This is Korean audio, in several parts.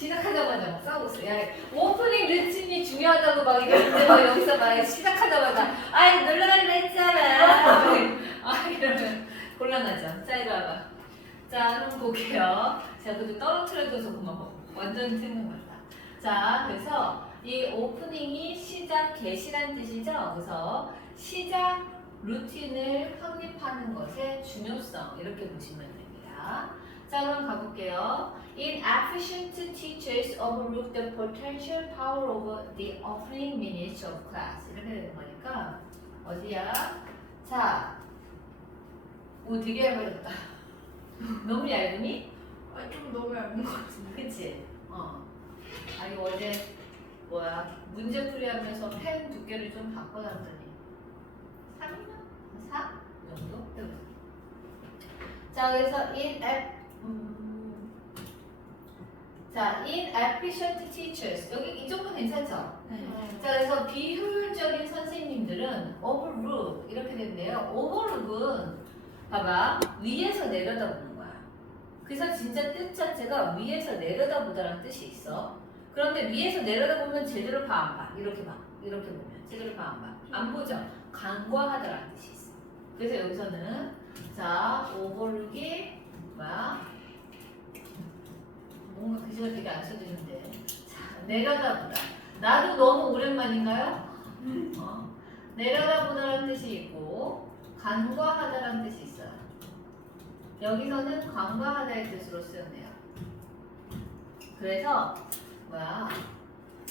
시작하자마자 막 싸우고 있어. 야, 오프닝 루틴이 중요하다고 막 이러는데 막 여기서 막 시작하자마자 아이 놀러가기로 했잖아. 이러면 곤란하죠. 자, 이리 와봐. 자, 그럼 볼게요. 제가 그래도 떨어뜨려줘서 고마워. 완전히 생각났다. 자, 그래서 이 오프닝이 시작, 개시란 뜻이죠. 그래서 시작 루틴을 확립하는 것의 중요성 이렇게 보시면 됩니다. 자, 그럼 가볼게요. Inefficient teachers overlook the potential power of the opening minutes of class. 이렇게 되는 거니까 어디야? 자, 오 되게 얇아졌다. 너무 얇으니? 좀 너무 얇은 것 같은데. 그치? 이거 어제 문제풀이 하면서 펜 두께를 좀 바꿔놨더니 3이나? 4? 이 정도? 자, 그래서 inefficient teachers. 여기 이 정도 괜찮죠? 자, 그래서 비효율적인 선생님들은 overlook 이렇게 된대요. overlook은 봐봐 위에서 내려다보는 거야. 그래서 진짜 뜻 자체가 위에서 내려다보다라는 뜻이 있어. 그런데 위에서 내려다보면 제대로 봐 안 봐? 이렇게 봐. 이렇게 보면 제대로 봐 안 봐? 안 보죠? 간과하다라는 뜻이 있어. 그래서 여기서는 자 overlook이 뭐야? 뭔가 글씨가 되게 안 써지는데. 자, 내려다보다. 나도 너무 오랜만인가요? 내려다보다라는 뜻이 있고 간과하다라는 뜻이 있어요. 여기서는 간과하다의 뜻으로 쓰였네요. 그래서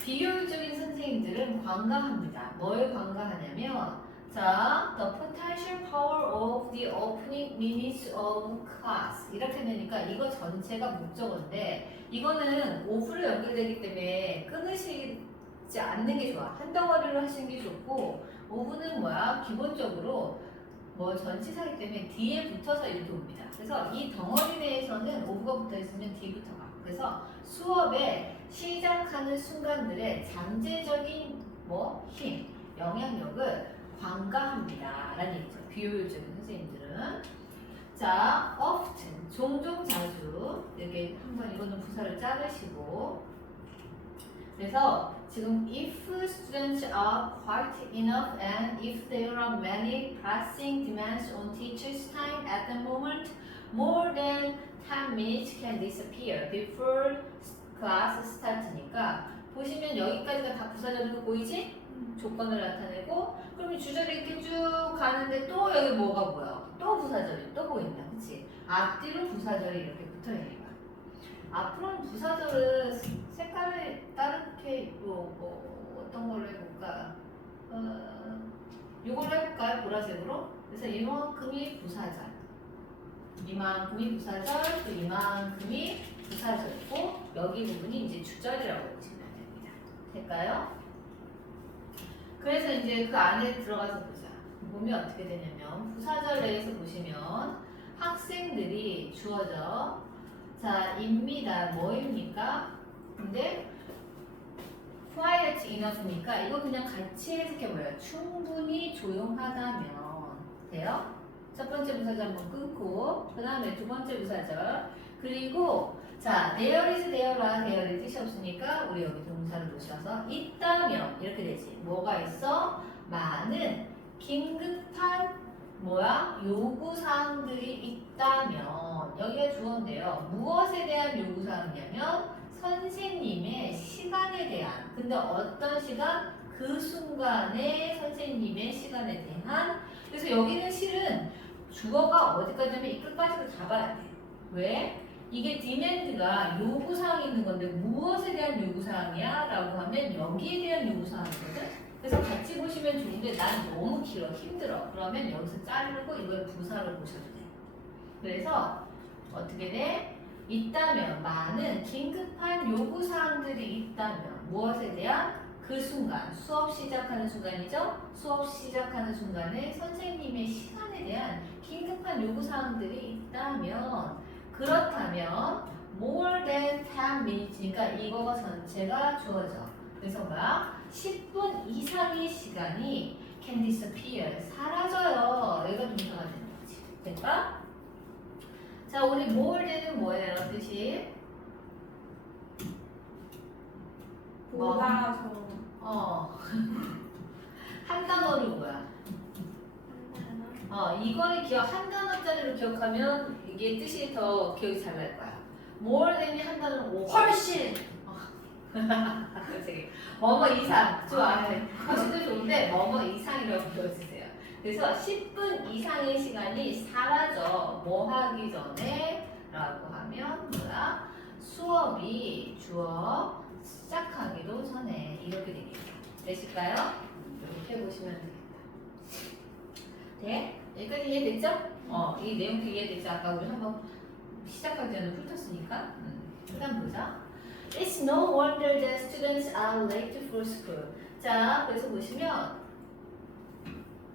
비효율적인 선생님들은 관과합니다. 뭘 관과하냐면 자, the potential power of the opening minutes of class 이렇게 되니까 이거 전체가 목적어인데 이거는 of로 연결되기 때문에 끊으시지 않는 게 좋아. 한 덩어리로 하시는 게 좋고 of는 기본적으로 전치사이기 때문에 뒤에 붙어서 이렇게 옵니다. 그래서 이 덩어리 내에서는 of가 붙어 있으면 뒤부터 가. 그래서 수업에 시작하는 순간들의 잠재적인 힘, 영향력을 관과합니다. 라는 얘기죠. 비효율적인 선생님들은. 자, often, 종종 자주. 이렇게 한번 이거는 부사를 자르시고. 그래서 지금 if students are quite enough and if there are many pressing demands on teachers' time at the moment, more than 10 minutes can disappear before class start니까 보시면 여기까지가 다 부사절인 거 보이지? 조건을 나타내고 그럼 이 주절이 이렇게 쭉 가는데 또 여기 뭐가 보여? 또 부사절이 또 보인다. 그치? 앞뒤로 부사절이 이렇게 붙어있는 거야. 앞으로는 부사절은 색깔을 다르게 어떤 걸로 해볼까? 이걸로 해볼까요? 보라색으로. 그래서 이만큼이 부사절, 이만큼이 부사절, 또 이만큼이 부사절이고 여기 부분이 이제 주절이라고 보시면 됩니다. 될까요? 그래서 이제 그 안에 들어가서 보자. 보면 어떻게 되냐면 부사절 내에서 보시면 학생들이 주어져 자, 입니다. 뭐입니까? 근데 quiet enough니까 이거 그냥 같이 해석해봐요. 충분히 조용하다면 돼요? 첫 번째 부사절 한번 끊고 그 다음에 두 번째 부사절 그리고 자, there is, there are, there의 뜻이 없으니까 우리 여기 동사를 놓으셔서 있다면 이렇게 되지. 뭐가 있어? 많은 긴급한 요구사항들이 있다면 여기가 주어인데요. 무엇에 대한 요구사항이냐면 선생님의 시간에 대한 근데 어떤 시간? 그 순간에 선생님의 시간에 대한 그래서 여기는 실은 주어가 어디까지냐면 이 끝까지를 잡아야 돼. 왜? 이게 디맨드가 요구사항이 있는 건데 무엇에 대한 요구사항이야? 라고 하면 여기에 대한 요구사항이거든. 그래서 같이 보시면 좋은데 난 너무 길어 힘들어 그러면 여기서 자르고 이걸 부사로 보셔도 돼. 그래서 어떻게 돼? 있다면 많은 긴급한 요구사항들이 있다면 무엇에 대한? 그 순간 수업 시작하는 순간이죠. 수업 시작하는 순간에 선생님의 시간에 대한 긴급한 요구사항들이 있다면 그렇다면 more than 10 minutes 그러니까 이거 전체가 주어져. 그래서 10분 이상의 시간이 can disappear 사라져요. 여기가 동사가 되는 거지. 될까? 자, 우리 more than은 뭐예요? 뜻이 뭐? 보다 저 한 단어를 뭐야? 이거를 한 단어짜리로 기억하면 이게 뜻이 더 기억이 잘 날 거야. more than이 한 단어는 over. 훨씬 그렇지. 뭐뭐 이상. 좋아. 훨씬도 좋은데 뭐뭐 이상이라고 배워주세요. 그래서 10분 이상의 시간이 사라져. 뭐 하기 전에? 라고 하면 뭐야? 수업이 주어 시작하기도 전에 이렇게 되겠죠. 되실까요? 이렇게 보시면 되겠다. 네? 여기까지 이해됐죠? 이 내용도 이해됐죠? 아까 우리 한번 시작하기 전에 훑었으니까. 그 다음 보자. It's no wonder that students are late for school. 자, 그래서 보시면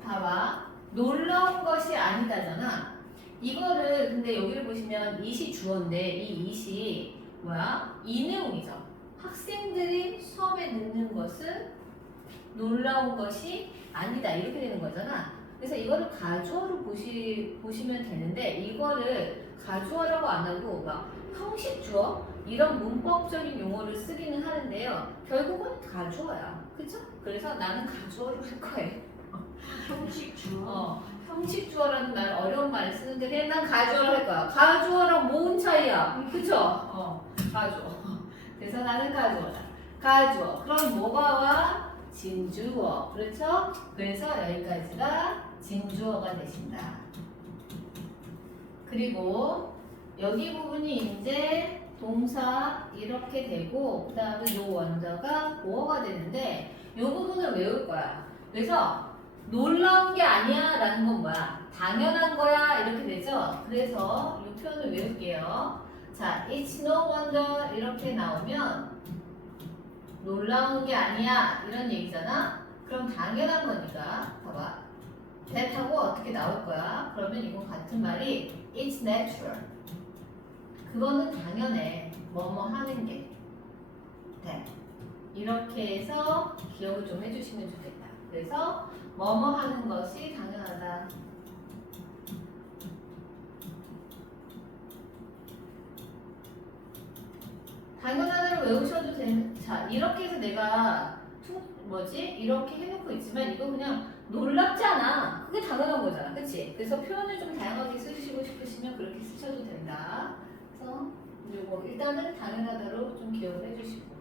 봐봐. 놀라운 것이 아니다잖아. 이거를 근데 여기를 보시면 it이 주어인데 이 it이 뭐야? 이내용이죠. 학생들이 수업에 늦는 것은 놀라운 것이 아니다. 이렇게 되는 거잖아. 그래서 이거를 가주어로 보시면 되는데 이거를 가주어라고 안 하고 막 형식 주어 이런 문법적인 용어를 쓰기는 하는데요. 결국은 가주어야. 그쵸? 그래서 나는 가주어로 할 거예요. 형식 주어 형식 주어라는 말 어려운 말을 쓰는데 그냥 난 가주어로 할 거야. 가주어랑 뭔 차이야? 그쵸? 가주어. 그래서 나는 가주어다. 가주어. 그럼 뭐가 와? 진주어. 그렇죠? 그래서 여기까지가 진주어가 되신다. 그리고 여기 부분이 이제 동사 이렇게 되고 그 다음에 요 원저가 보어가 되는데 요 부분을 외울 거야. 그래서 놀라운 게 아니야 라는 건 뭐야? 당연한 거야 이렇게 되죠? 그래서 이 표현을 외울게요. 자, it's no wonder 이렇게 나오면 놀라운 게 아니야 이런 얘기잖아? 그럼 당연한 거니까 봐봐. that하고 어떻게 나올 거야? 그러면 이건 같은 말이 it's natural. 그거는 당연해. 뭐뭐 하는 게. 네. 이렇게 해서 기억을 좀 해주시면 좋겠다. 그래서 뭐뭐 하는 것이 당연하다. 당연하다를 외우셔도 되는. 자, 이렇게 해서 내가 이렇게 해놓고 있지만 이거 그냥 놀랍지 않아. 그게 당연한 거잖아. 그치? 그래서 표현을 좀 다양하게 쓰시고 싶으시면 그렇게 쓰셔도 된다. 그래서 요거 일단은 당연하다로 좀 기억을 해주시고.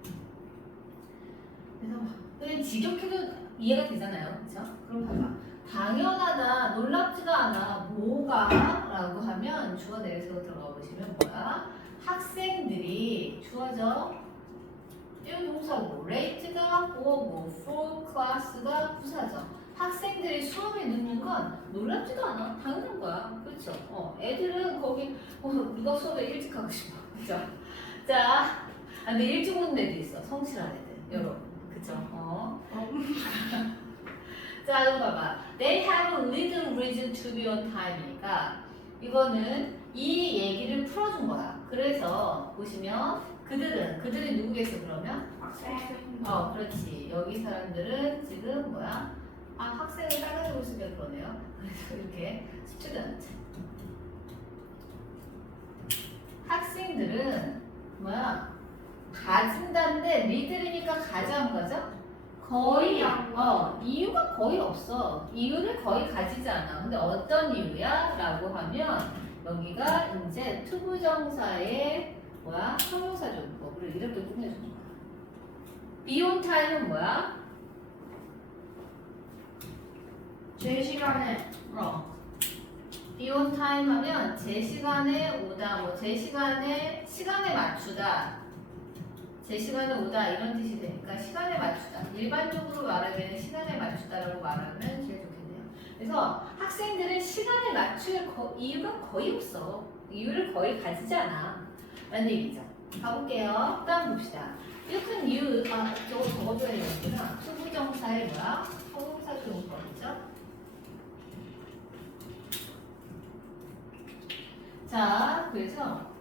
그래서 그냥 직역해도 이해가 되잖아요. 그쵸? 그럼 봐봐. 당연하다, 놀랍지가 않아. 뭐가? 라고 하면 주어 내에서 들어가 보시면 뭐야? 학생들이 주어져. 띄운 동사고 late가 보어고 for class가 부사죠. 학생들이 수업에 늦는 건 놀랍지도 않아. 당연한 거야. 그렇죠? 애들은 거기 누가 수업에 일찍 가고 싶어. 그죠? 자, 근데 일찍 오는 애도 있어. 성실한 애들. 여러분. 그쵸? 자, 이거 봐봐. They have a little reason to be on time이니까 이거는 이 얘기를 풀어준 거야. 그래서 보시면 그들이 누구겠어 그러면? 학생 그렇지. 여기 사람들은 지금 뭐야? 학생을 따라주고 있으니까 그러네요. 그래서 이렇게 student. 학생들은 뭐야? 가진다는데 리들이니까 가져한 거죠? 거의 이유가 거의 없어. 이유를 거의 가지지 않아. 근데 어떤 이유야? 라고 하면 여기가 이제 투부정사의 뭐야? 형용사조법을 이렇게 끝내주는 거야. 비온 타임은 뭐야? 제 시간에 비온 타임 하면 제 시간에 오다, 제 시간에 맞추다, 제 시간에 오다 이런 뜻이 되니까 시간에 맞추다. 일반적으로 말하기에는 시간에 맞추다라고 말하면 제일 좋겠네요. 그래서 학생들은 시간에 맞출 이유가 거의 없어. 이유를 거의 가지지 않아. 라는 얘기죠. 가볼게요. 다음 봅시다. You can use, 저거 적어줘야 되겠구나. 투부정사의 뭐야? 형용사 조용법이죠. 자, 그래서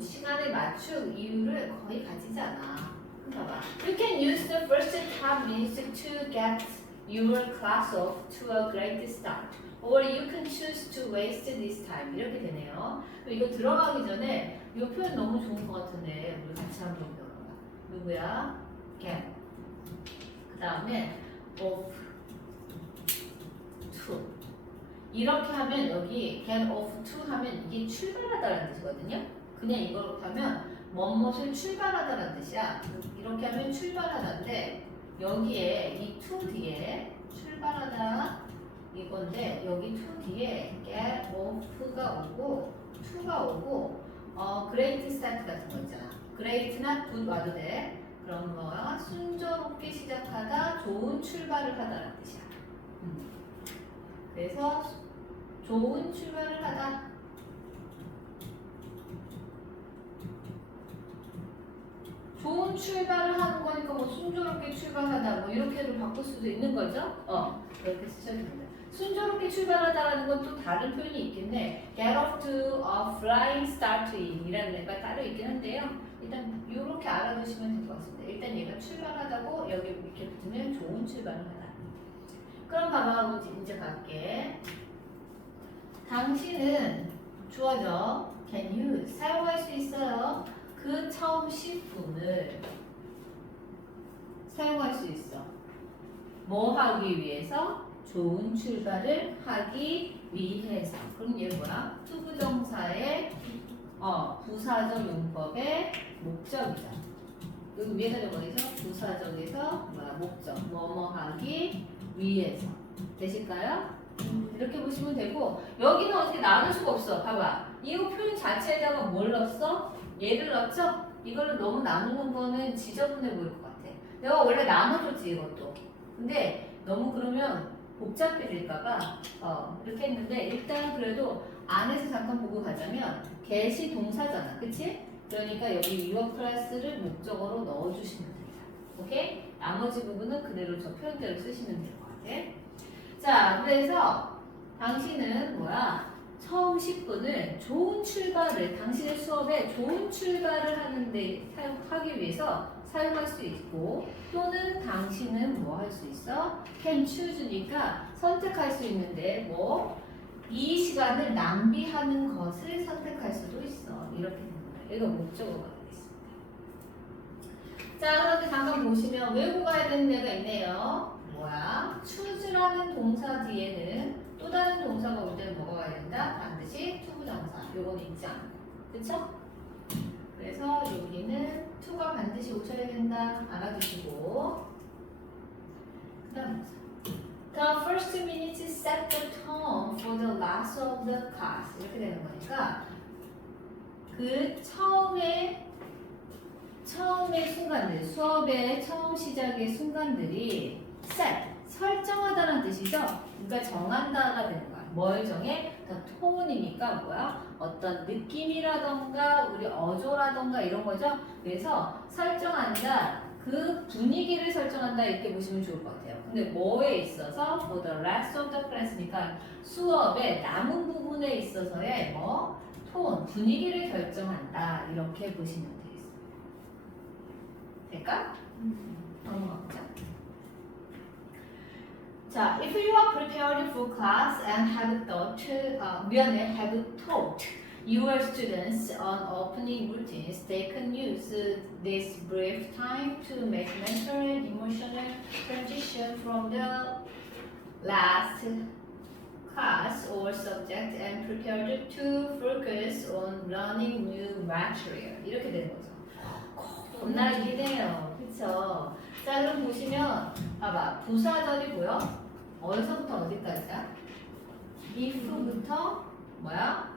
시간에 맞출 이유를 거의 가지지 않아. 봐봐. You can use the first 10 minutes to get your class off to a great start. Or you can choose to waste this time. 이렇게 되네요. 이거 들어가기 전에 이 표현 너무 좋은 것 같은데 우리 같이 한번 배워봐. 누구야? get. 그 다음에 off to. 이렇게 하면 여기 get off to 하면 이게 출발하다라는 뜻이거든요. 그냥 이걸 하면 뭐뭇을 출발하다라는 뜻이야. 이렇게 하면 출발하다인데 여기에 이 to 뒤에 출발하다 이건데 여기 to 뒤에 get off가 오고 to가 오고 great start 같은 거 있잖아. great나 good 와도 돼. 그런 거야. 순조롭게 시작하다, 좋은 출발을 하다라는 뜻이야. 그래서 좋은 출발을 하다. 좋은 출발을 하는 거니까 뭐 순조롭게 출발하다 뭐 이렇게도 바꿀 수도 있는 거죠. 이렇게 쓰셔도 됩니다. 순조롭게 출발하다라는 건 또 다른 표현이 있겠네. Get off to a flying start 이라는 애가 따로 있긴 한데요. 일단 이렇게 알아두시면 될 것 같습니다. 일단 얘가 출발하다고 여기 이렇게 붙으면 좋은 출발을 하다. 그럼 봐봐, 이제 갈게. 당신은 주어져 can you 사용할 수 있어요. 그 처음 10분을 사용할 수 있어. 뭐 하기 위해서? 좋은 출발을 하기 위해서. 그럼 얘 뭐야? 투부정사의 부사적 용법의 목적이다. 여기 위에다 적어서 부사적에서 뭐야? 목적. 뭐뭐 하기 위해서. 되실까요? 이렇게 보시면 되고 여기는 어떻게 나눌 수가 없어. 봐봐. 이 표현 자체에다가 뭘 넣었어? 얘를 넣었죠? 이걸로 너무 나누는 거는 지저분해 보일 것 같아. 내가 원래 나눠줬지 이것도. 근데 너무 그러면 복잡해질까봐 이렇게 했는데 일단 그래도 안에서 잠깐 보고 가자면 get이 동사잖아. 그치? 그러니까 여기 your 클래스를 목적어로 넣어주시면 됩니다. 오케이? 나머지 부분은 그대로 저 표현대로 쓰시면 될 것 같아. 자, 그래서 당신은 뭐야? 처음 10분을 좋은 출발을, 당신의 수업에 좋은 출발을 하는데 하기 위해서 사용할 수 있고 또는 당신은 뭐 할 수 있어? can choose니까 선택할 수 있는데 뭐 이 시간을 낭비하는 것을 선택할 수도 있어. 이렇게 되는 거야. 이거 목적어가 되겠습니다. 자, 그런데 잠깐 보시면 외우고 가야 되는 데가 있네요. 뭐야? choose라는 동사 뒤에는 또 다른 동사가 올 때는 뭐가 와야 된다? 반드시 투부정사. 요건 있지 않고. 그쵸? 그래서 여기는 to가 반드시 오셔야 된다. 알아두시고. 그 다음 The first minutes set the tone for the last of the class. 이렇게 되는 거니까 그 처음의 순간들, 수업의 처음 시작의 순간들이 set, 설정하다는 뜻이죠. 그러니까 정한다가 되는 거야. 뭘 정해? The tone이니까 뭐야? 어떤 느낌이라던가 우리 어조라던가 이런 거죠. 그래서 설정한다. 그 분위기를 설정한다 이렇게 보시면 좋을 것 같아요. 근데 뭐에 있어서 for the rest of the class니까 수업의 남은 부분에 있어서의 톤, 분위기를 결정한다 이렇게 보시면 되겠습니다. 될까? 넘어가보자. 자, if you are prepared for class and have taught your students on opening routines, they can use this brief time to make mental and emotional transition from the last class or subject and prepared to focus on learning new material. 이렇게 되는 거죠. 겁나긴 해요. 그쵸? 자, 그럼 보시면 봐봐. 부사절이 보여? 어디서부터 어디까지야? if부터 뭐야?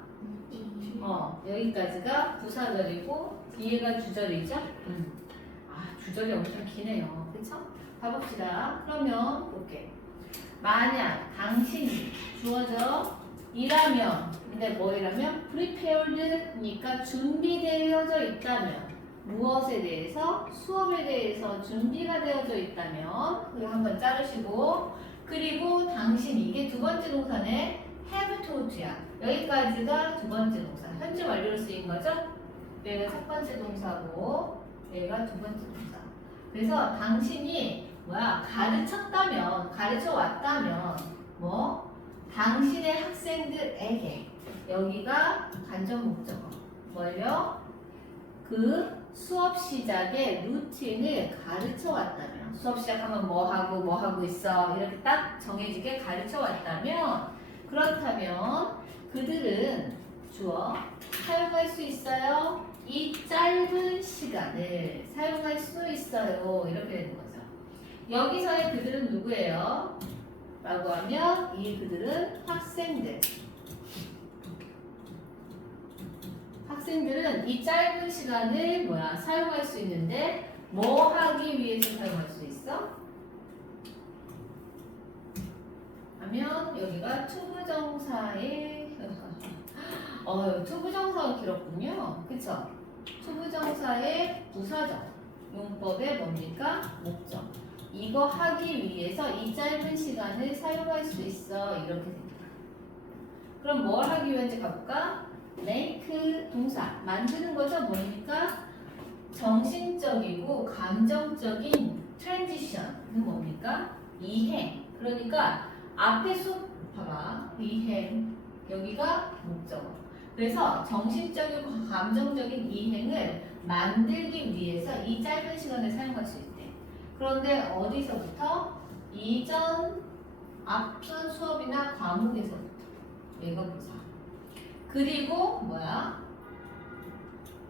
여기까지가 부사절이고 뒤에가 주절이죠? 주절이 엄청 기네요. 그쵸? 가봅시다. 그러면 볼게. 만약 당신이 주어져 이라면 근데 뭐이라면 prepared니까 준비되어져 있다면 무엇에 대해서? 수업에 대해서 준비가 되어져 있다면 그리고 한번 자르시고 그리고 당신 이게 두 번째 동사네 have taught야. 여기까지가 두 번째 동사. 현재 완료로 쓰인 거죠? 얘가 첫 번째 동사고 얘가 두 번째 동사. 그래서 당신이 가르쳤다면 가르쳐 왔다면 당신의 학생들에게 여기가 간접 목적어. 뭘요? 그 수업 시작에 루틴을 가르쳐 왔다면 수업 시작하면 뭐 하고 있어 이렇게 딱 정해지게 가르쳐 왔다면 그렇다면 그들은 주어 사용할 수 있어요. 이 짧은 시간을 사용할 수 있어요. 이렇게 되는 거죠. 여기서의 그들은 누구예요? 라고 하면 이 그들은 학생들. 학생들은 이 짧은 시간을 사용할 수 있는데 뭐 하기 위해서 사용할 수 있어? 하면 여기가 투부정사의 투부정사가 길었군요. 그쵸? 투부정사의 부사적 용법의 뭡니까? 목적. 이거 하기 위해서 이 짧은 시간을 사용할 수 있어. 이렇게 됩니다. 그럼 뭘 하기 위한지 가볼까? make 동사 만드는 거죠. 뭡니까? 정신적이고 감정적인 트랜지션은 뭡니까? 이행. 그러니까 앞에 수 봐봐. 이행. 여기가 목적어. 그래서 정신적이고 감정적인 이행을 만들기 위해서 이 짧은 시간을 사용할 수 있대. 그런데 어디서부터? 이전 앞선 수업이나 과목에서부터. 얘가 부사. 그리고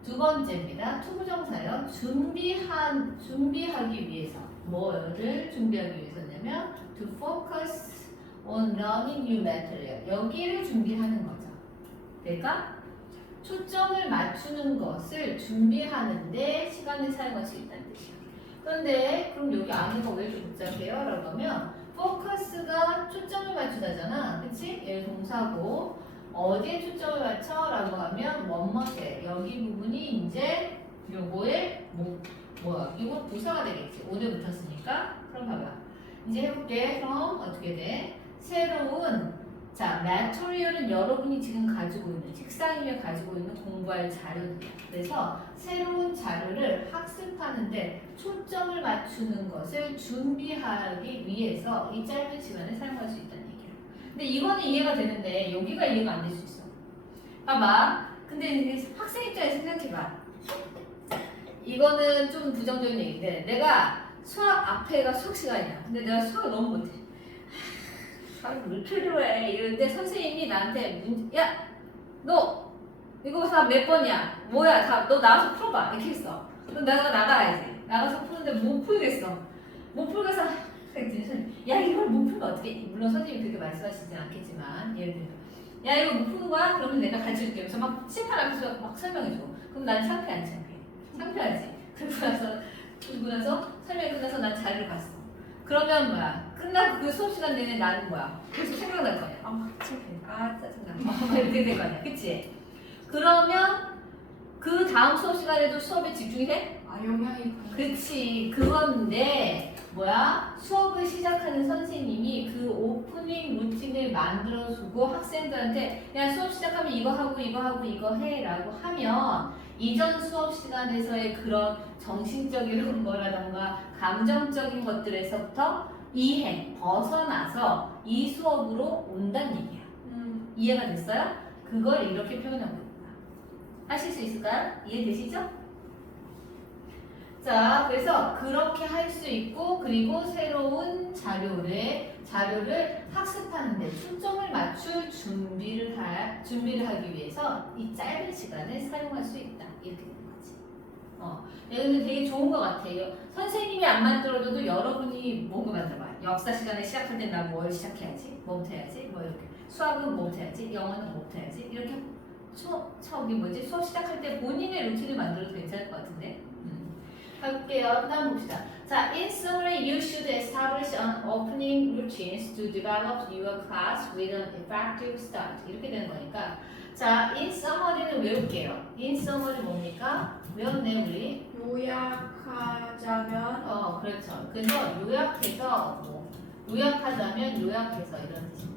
두 번째입니다. 투부정사요. 준비하기 위해서. 뭐를 준비하기 위해서냐면 to focus on learning new material. 여기를 준비하는 거죠. 내가 초점을 맞추는 것을 준비하는데 시간을 사용할 수 있다는 뜻이야. 그런데 그럼 여기 안에가 왜 이렇게 복잡해요? 라고 하면 focus가 초점을 맞추다잖아. 그치? 얘 동사고 어디에 초점을 맞춰? 라고 하면 뭐뭐에 여기 부분이 이제 요거에 이거 부사가 되겠지. 오늘 붙었으니까. 그럼 봐봐. 이제 해볼게. 그럼 어떻게 돼? 새로운 material은 여러분이 지금 가지고 있는 책상 위에 가지고 있는 공부할 자료들이야. 그래서 새로운 자료를 학습하는데 초점을 맞추는 것을 준비하기 위해서 이 짧은 시간을 사용할 수 있다는 얘기야. 근데 이거는 이해가 되는데 여기가 이해가 안 될 수 있어. 봐봐. 근데 학생 입장에서 생각해봐. 이거는 좀 부정적인 얘기인데 내가 수학 앞에가 수학 시간이야. 근데 내가 수학을 너무 못해. 왜 필요해? 이러는데 선생님이 나한테 야! 너 이거 몇 번이야? 뭐야? 너 나와서 풀어봐. 이렇게 했어. 그럼 내가 나가야지. 나가서 푸는데 못 풀겠어. 못 풀겠어. 야 이걸 못 풀면 어떻게? 물론 선생님이 그렇게 말씀하시진 않겠지만 예를 들면 야 이거 못 푸는 거야? 그러면 내가 가르쳐줄게. 그래서 막 심판 앞에서 막 설명해줘. 그럼 난 창피해 안 창피해? 창피하지. 그리고 나서 설명이 끝나서 난 자리를 갔어. 그러면 끝나고 그 수업 시간 내내 나는 계속 생각날 거 아니야. 창피해. 짜증나. 이렇게 될 거 아니야. 그치? 그러면 그 다음 수업 시간에도 수업에 집중이 돼? 영향이 그치. 그건데 수업을 시작하는 선생님이 그 오프닝 루틴을 만들어주고 학생들한테 야 수업 시작하면 이거 하고 이거 해 라고 하면 이전 수업 시간에서의 그런 정신적인 거라던가 감정적인 것들에서부터 이행, 벗어나서 이 수업으로 온다는 얘기야. 이해가 됐어요? 그걸 이렇게 표현하고 있다. 하실 수 있을까요? 이해되시죠? 자, 그래서 그렇게 할 수 있고 그리고 새로운 자료를 학습하는데 초점을 맞출 준비를 하기 위해서 이 짧은 시간을 사용할 수 있다. 이렇게 되는 거지. 근데 되게 좋은 것 같아요. 선생님이 안 만들어줘도 여러분이 뭔가 만들어봐. 역사 시간에 시작할 때 나 뭘 시작해야지? 뭐부터 해야지? 이렇게. 수학은 뭐부터 해야지? 영어는 뭐부터 해야지? 이렇게 수업 시작할 때 본인의 루틴을 만들어도 괜찮을 것 같은데. 해볼게요. 다음 봅시다. 자, in summary, you should establish an opening routines to develop your class with an effective start. 이렇게 되는 거니까. 자, in summary는 외울게요. in summary 뭡니까? 외웠네 우리. 요약하자면 그렇죠. 그래서 요약해서 요약하자면 요약해서 이런 뜻입니다.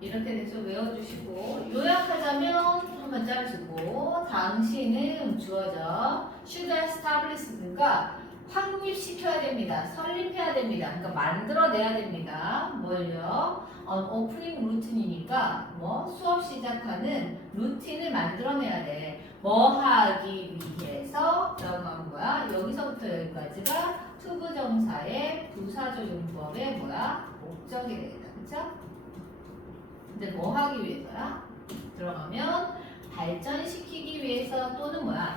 이렇게 돼서 외워주시고 요약하자면 한번 짜주고 당신은 주어져 should establish 그러니까 확립시켜야 됩니다. 설립해야 됩니다. 그러니까 만들어내야 됩니다. 됩니다. 뭘요? 오프닝 루틴이니까 뭐 수업 시작하는 루틴을 만들어내야 돼. 뭐 하기 위해서 라고 하는 거야. 여기서부터 여기까지가 투부정사의 부사적용법의 뭐야? 목적이 되겠다. 그쵸? 근데 뭐 하기 위해서야? 들어가면 발전시키기 위해서 또는 뭐야?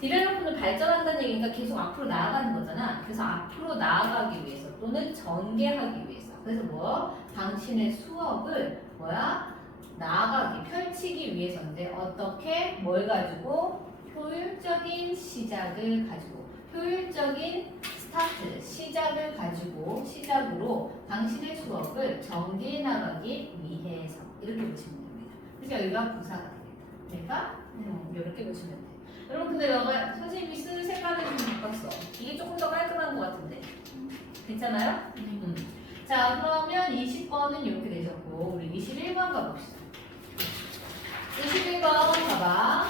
디벨롭은 발전한다는 얘기니까 계속 앞으로 나아가는 거잖아. 그래서 앞으로 나아가기 위해서 또는 전개하기 위해서. 그래서 뭐? 당신의 수업을 뭐야? 나아가기, 펼치기 위해서인데 어떻게? 뭘 가지고? 효율적인 시작을 가지고 효율적인 스타트, 시작을 가지고 시작으로 당신의 수업을 전개해 나가기 위해서 이렇게 보시면 됩니다. 그래서 여기가 부사가 됩니다. 그러니까 이렇게 보시면 돼요. 여러분 근데 너가 선생님이 쓴 색깔을 좀 바꿨어. 이게 조금 더 깔끔한 것 같은데 괜찮아요? 자 그러면 20번은 이렇게 되셨고 우리 21번 가봅시다. 21번 봐봐.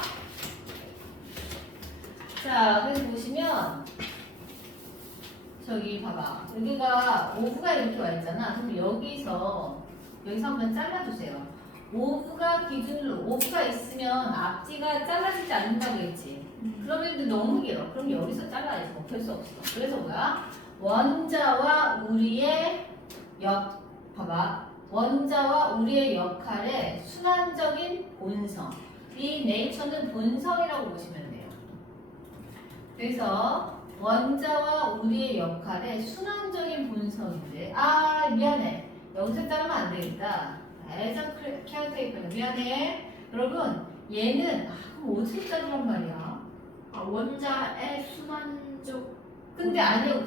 자 그래서 보시면 저기 봐봐. 여기가 오브가 이렇게 와 있잖아. 그럼 여기서 한번 잘라주세요. 오브가 기준으로 오브가 있으면 앞뒤가 잘라지지 않는다고 했지. 그러면 근데 너무 길어. 그럼 여기서 잘라야지. 어쩔 수 없어. 그래서 뭐야? 원자와 우리의 봐봐. 원자와 우리의 역할의 순환적인 본성. 이 네이처는 본성이라고 보시면 돼요. 그래서 원자와 우리의 역할의 순환적인 본성인데 미안해. 여기서 자르면 안 되겠다. 애정 케어테이크는 미안해. 여러분 얘는 그럼 어떻게 자르란 말이야? 원자의 순환적. 근데 아니요.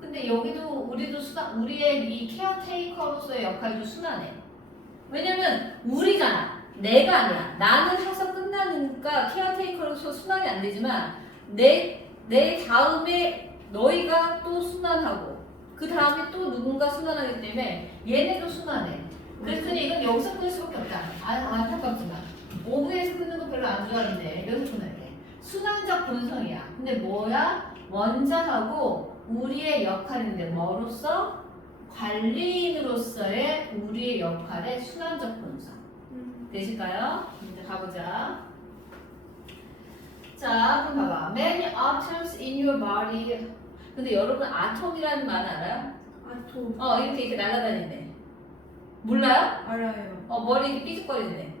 근데 여기도 우리도 우리의 이 케어테이커로서의 역할도 순환해. 왜냐면 우리잖아. 내가 아니야. 나는 해서 끝나니까 케어테이커로서 순환이 안 되지만 내 다음에 너희가 또 순환하고 그 다음에 또 누군가 순환하기 때문에 얘네도 순환해. 그래서 이건 여기서 끊을 수밖에 없다. 안타깝지만 오브에서 끊는 거 별로 안 좋아하는데 여기서 끊을게. 순환적 본성이야. 근데 뭐야? 원자하고 우리의 역할인데 뭐로서? 관리인으로서의 우리의 역할의 순환적 본성. 되실까요? 이제 가보자. 자, 그럼 봐봐. Many atoms in your body. 근데 여러분 아톰이라는 말 알아요? 아톰. 이렇게 날아다니네. 몰라요? 알아요. 머리 이렇게 삐죽거리네.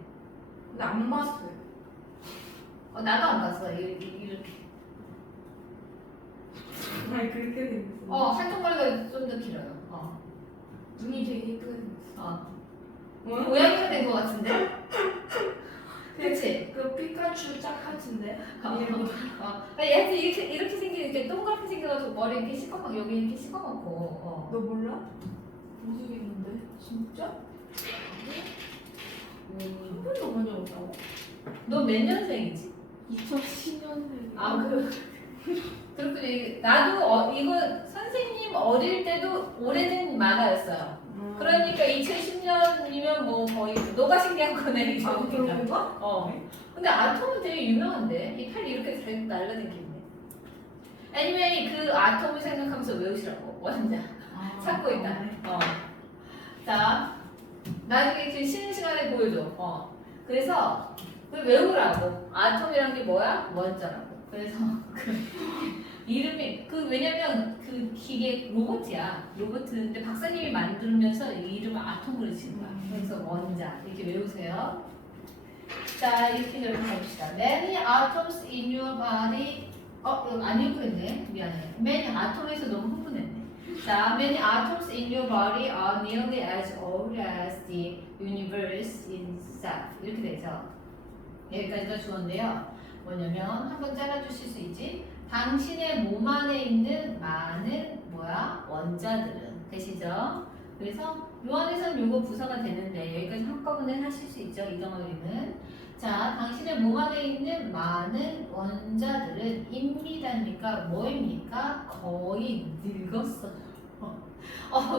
근데 안 봤어요. 나도 안 봤어. 이렇게. 아니 그렇게 생겼어. 한쪽머리가 좀 더 길어요. 눈이 되게 큰. 고양이가 된 것 같은데? 그치? 그 피카츄 짝 같은데. 얘한테 이렇게 생긴, 이렇게 동그랗게 생겨가지고 머리 이렇게 시커멓고, 여기 이렇게 시커멓고, 너 몰라? 모르겠는데. 진짜? 한 번도 본 적 없다고? 너 몇 년생이지? 2010년생. 그렇군요. 나도 이거 선생님 어릴 때도 오래된 만화였어요. 그러니까 2010년이면 뭐 거의 너가 신기한 거네. 그런 건가? 근데 아톰은 되게 유명한데 이 팔이 이렇게 잘 날라다니겠네. anyway 그 아톰을 생각하면서 외우시라고 원자 찾고 있다. 자 나중에 그 쉬는 시간에 보여줘. 그래서 그걸 외우라고. 아톰이란 게 뭐야? 원자라고. 그래서 이름이 왜냐면 그 기계 로봇이야. 로봇인데 박사님이 만들면서 이 이름을 아톰으로 지은 거야. 그래서 원자 이렇게 외우세요. 자 이렇게 여러분 해봅시다. Many atoms in your body. 이거 안 읽었네. 미안해. Many atom에서 너무 흥분했네. 자, many atoms in your body are nearly as old as the universe itself. 이렇게 되죠. 여기까지가 주어인데요. 뭐냐면 한번 잘라주실 수 있지? 당신의 몸 안에 있는 많은 원자들은 되시죠? 그래서 요 안에서는 요거 부사가 되는데 여기까지 한꺼번에 하실 수 있죠? 이 덩어리는. 자, 당신의 몸 안에 있는 많은 원자들은 입니다니까 뭐입니까? 거의 늙었어요.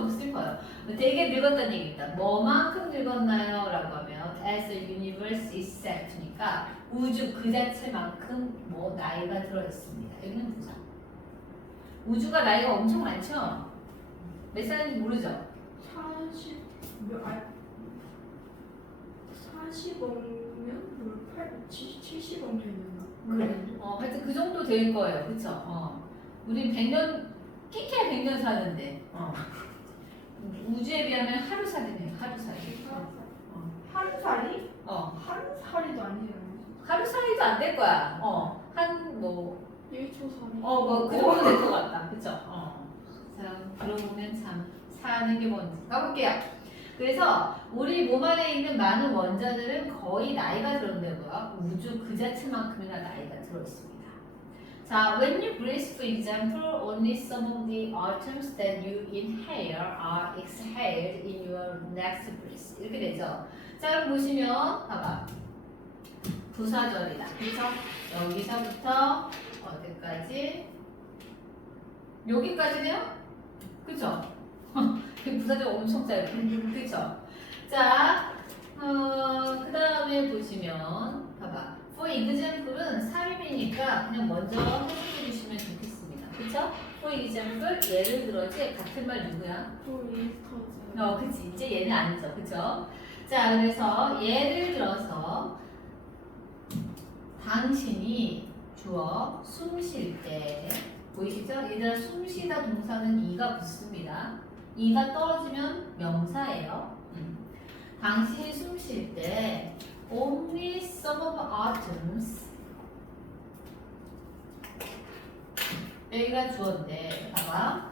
슬퍼요. 되게 늙었다는 얘기입니다. 뭐만큼 늙었나요? 라고 하면 as the universe itself니까 우주 그 자체만큼 나이가 들어있습니다. 여기는 부사. 우주가 나이가 엄청 많죠? 몇 살인지 모르죠? 40 몇, 40억면 70억 되나? 그래. 하여튼 그 정도 될 거예요. 그쵸? 우린 100년, 끼케 100년 사는데. 우주에 비하면 하루살이네요. 하루살이. 하루살이? 어. 하루살이도 아니잖아요. 하루살이도 안 될 거야. 한 뭐. 1초살이? 뭐 그 정도 될 것 같다. 그쵸? 자, 그러고 보면 참 사는 게 뭔지 가볼게요. 그래서 우리 몸 안에 있는 많은 원자들은 거의 나이가 들었는데고요. 우주 그 자체만큼이나 나이가 들어 있습니다. 자, when you breathe, for example, only some of the atoms that you inhale are exhaled in your next breath. 이렇게 되죠. 자, 그럼 보시면 봐봐. 부사절이다. 그쵸? 여기서부터 어디까지? 여기까지네요? 그쵸? 부사절 엄청 짧고 그쵸? 자, 그 다음에 보시면 봐봐. For example은 삽입이니까 그냥 먼저 해석해 주시면 좋겠습니다. 그쵸? For example, 예를 들어지 같은 말 누구야? 프리스터즈. 그치. 이제 얘는 아니죠. 그쵸? 자, 그래서 예를 들어서 당신이 주어 숨 쉴 때 보이시죠? 얘들아 숨 쉬다 동사는 이가 붙습니다. 이가 떨어지면 명사예요. 당신이 숨 쉴 때 only some of atoms 여기가 주어인데 봐봐.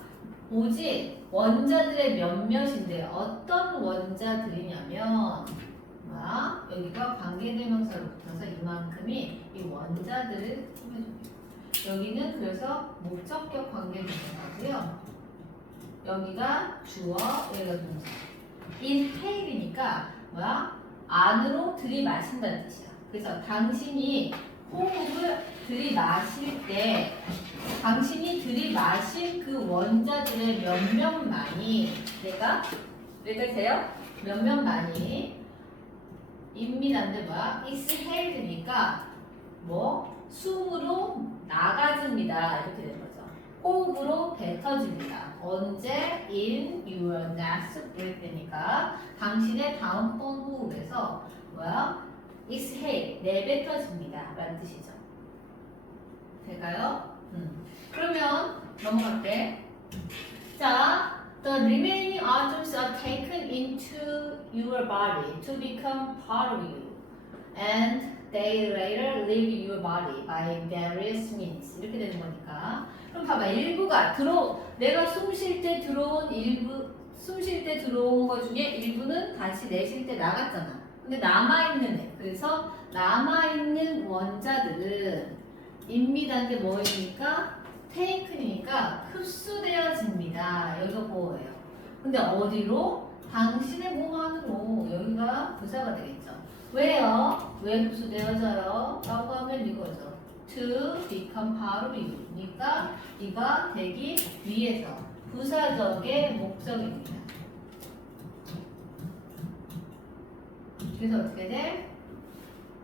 오직 원자들의 몇몇인데 어떤 원자들이냐면 뭐야? 여기가 관계대명사로 붙어서 이만큼이 이 원자들을 꾸며줍니다. 여기는 그래서 목적격 관계대명사고요. 여기가 주어, 여기가 동사. inhale이니까 뭐야? 안으로 들이마신다는 뜻이야. 그래서 당신이 호흡을 들이마실 때 당신이 들이마신 그 원자들의 몇몇만이 내가 여기까지 돼요? 몇몇만이 입니다인데 뭐야? exhale니까 뭐 숨으로 나가집니다. 이렇게 되는 거죠. 호흡으로 뱉어집니다. 언제? in your next breath 되니까 당신의 다음번 호흡에서 뭐야? exhale, 내뱉어집니다. 라는 뜻이죠. 될까요? 그러면 넘어갈게. 자, the remaining atoms are taken into your body to become part of you, and they later leave your body by various means. 이렇게 되는 거니까. 그럼 봐봐, 일부가 내가 숨 쉴 때 들어온 일부, 숨 쉴 때 들어온 것 중에 일부는 다시 내쉴 때 나갔잖아. 근데 남아있는 애. 그래서 남아있는 원자들은 입니다인데 뭐이니까 taken이니까 흡수되어집니다. 여기가 뭐예요? 근데 어디로? 당신의 몸 안으로. 여기가 부사가 되겠죠. 왜요? 왜 흡수되어져요? 라고 하면 이거죠. To become part of you. 그러니까 이가 되기 위해서 부사적의 목적입니다. 그래서 어떻게 돼?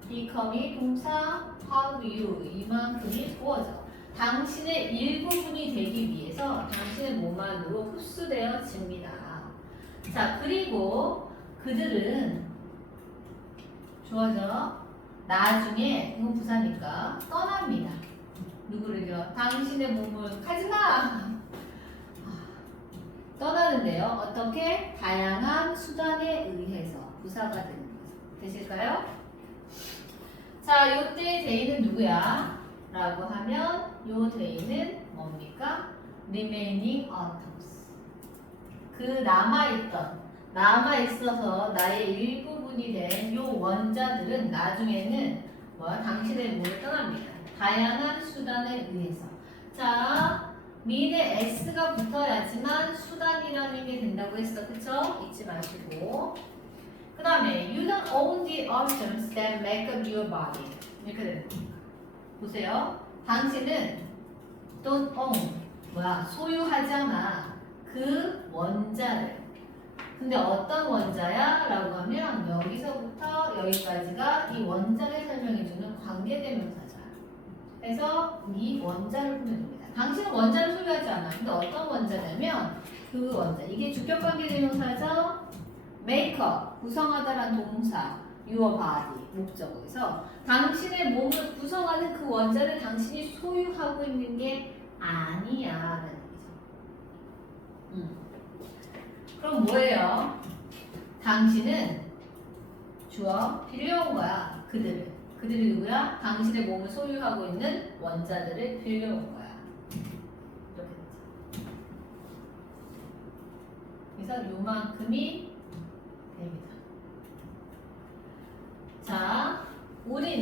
become이 동사, part of you. 이만큼이 부어져. 당신의 일부분이 되기 위해서 당신의 몸 안으로 흡수되어집니다. 자, 그리고 그들은 주어져. 나중에 이건 부사니까 떠납니다. 누구를요? 당신의 몸을 가지마. 떠나는데요. 어떻게? 다양한 수단에 의해서 부사가 되는 거죠. 되실까요? 자, 요때 대인은 누구야? 라고 하면 요 대인은 뭡니까? remaining atoms. 그 남아있어서 나의 일부분이 된 요 원자들은 나중에는 당신의 몸을 떠납니다. 다양한 수단에 의해서. 자, 미래 S가 붙어야지만 수단이라는 게 된다고 했어. 그쵸? 잊지 마시고. 그 다음에 you don't own the atoms that make up your body. 이렇게 되는 거예요. 보세요. 당신은 don't own, 소유하지 않아. 그 원자를. 근데 어떤 원자야? 라고 하면 여기서부터 여기까지가 이 원자를 설명해주는 관계대명사죠. 그래서 이 원자를 꾸며줍니다. 당신은 원자를 소유하지 않아. 근데 어떤 원자냐면 그 원자. 이게 주격관계 대명사죠. make up, 구성하다란 동사. your body, 목적어에서 당신의 몸을 구성하는 그 원자를 당신이 소유하고 있는 게 아니야 라는 얘기죠. 그럼 뭐예요? 당신은 주어 빌려온 거야. 그들이 누구야? 당신의 몸을 소유하고 있는 원자들을 빌려온 거야. 이렇게 되죠. 그래서 요만큼이 됩니다. 자, 우리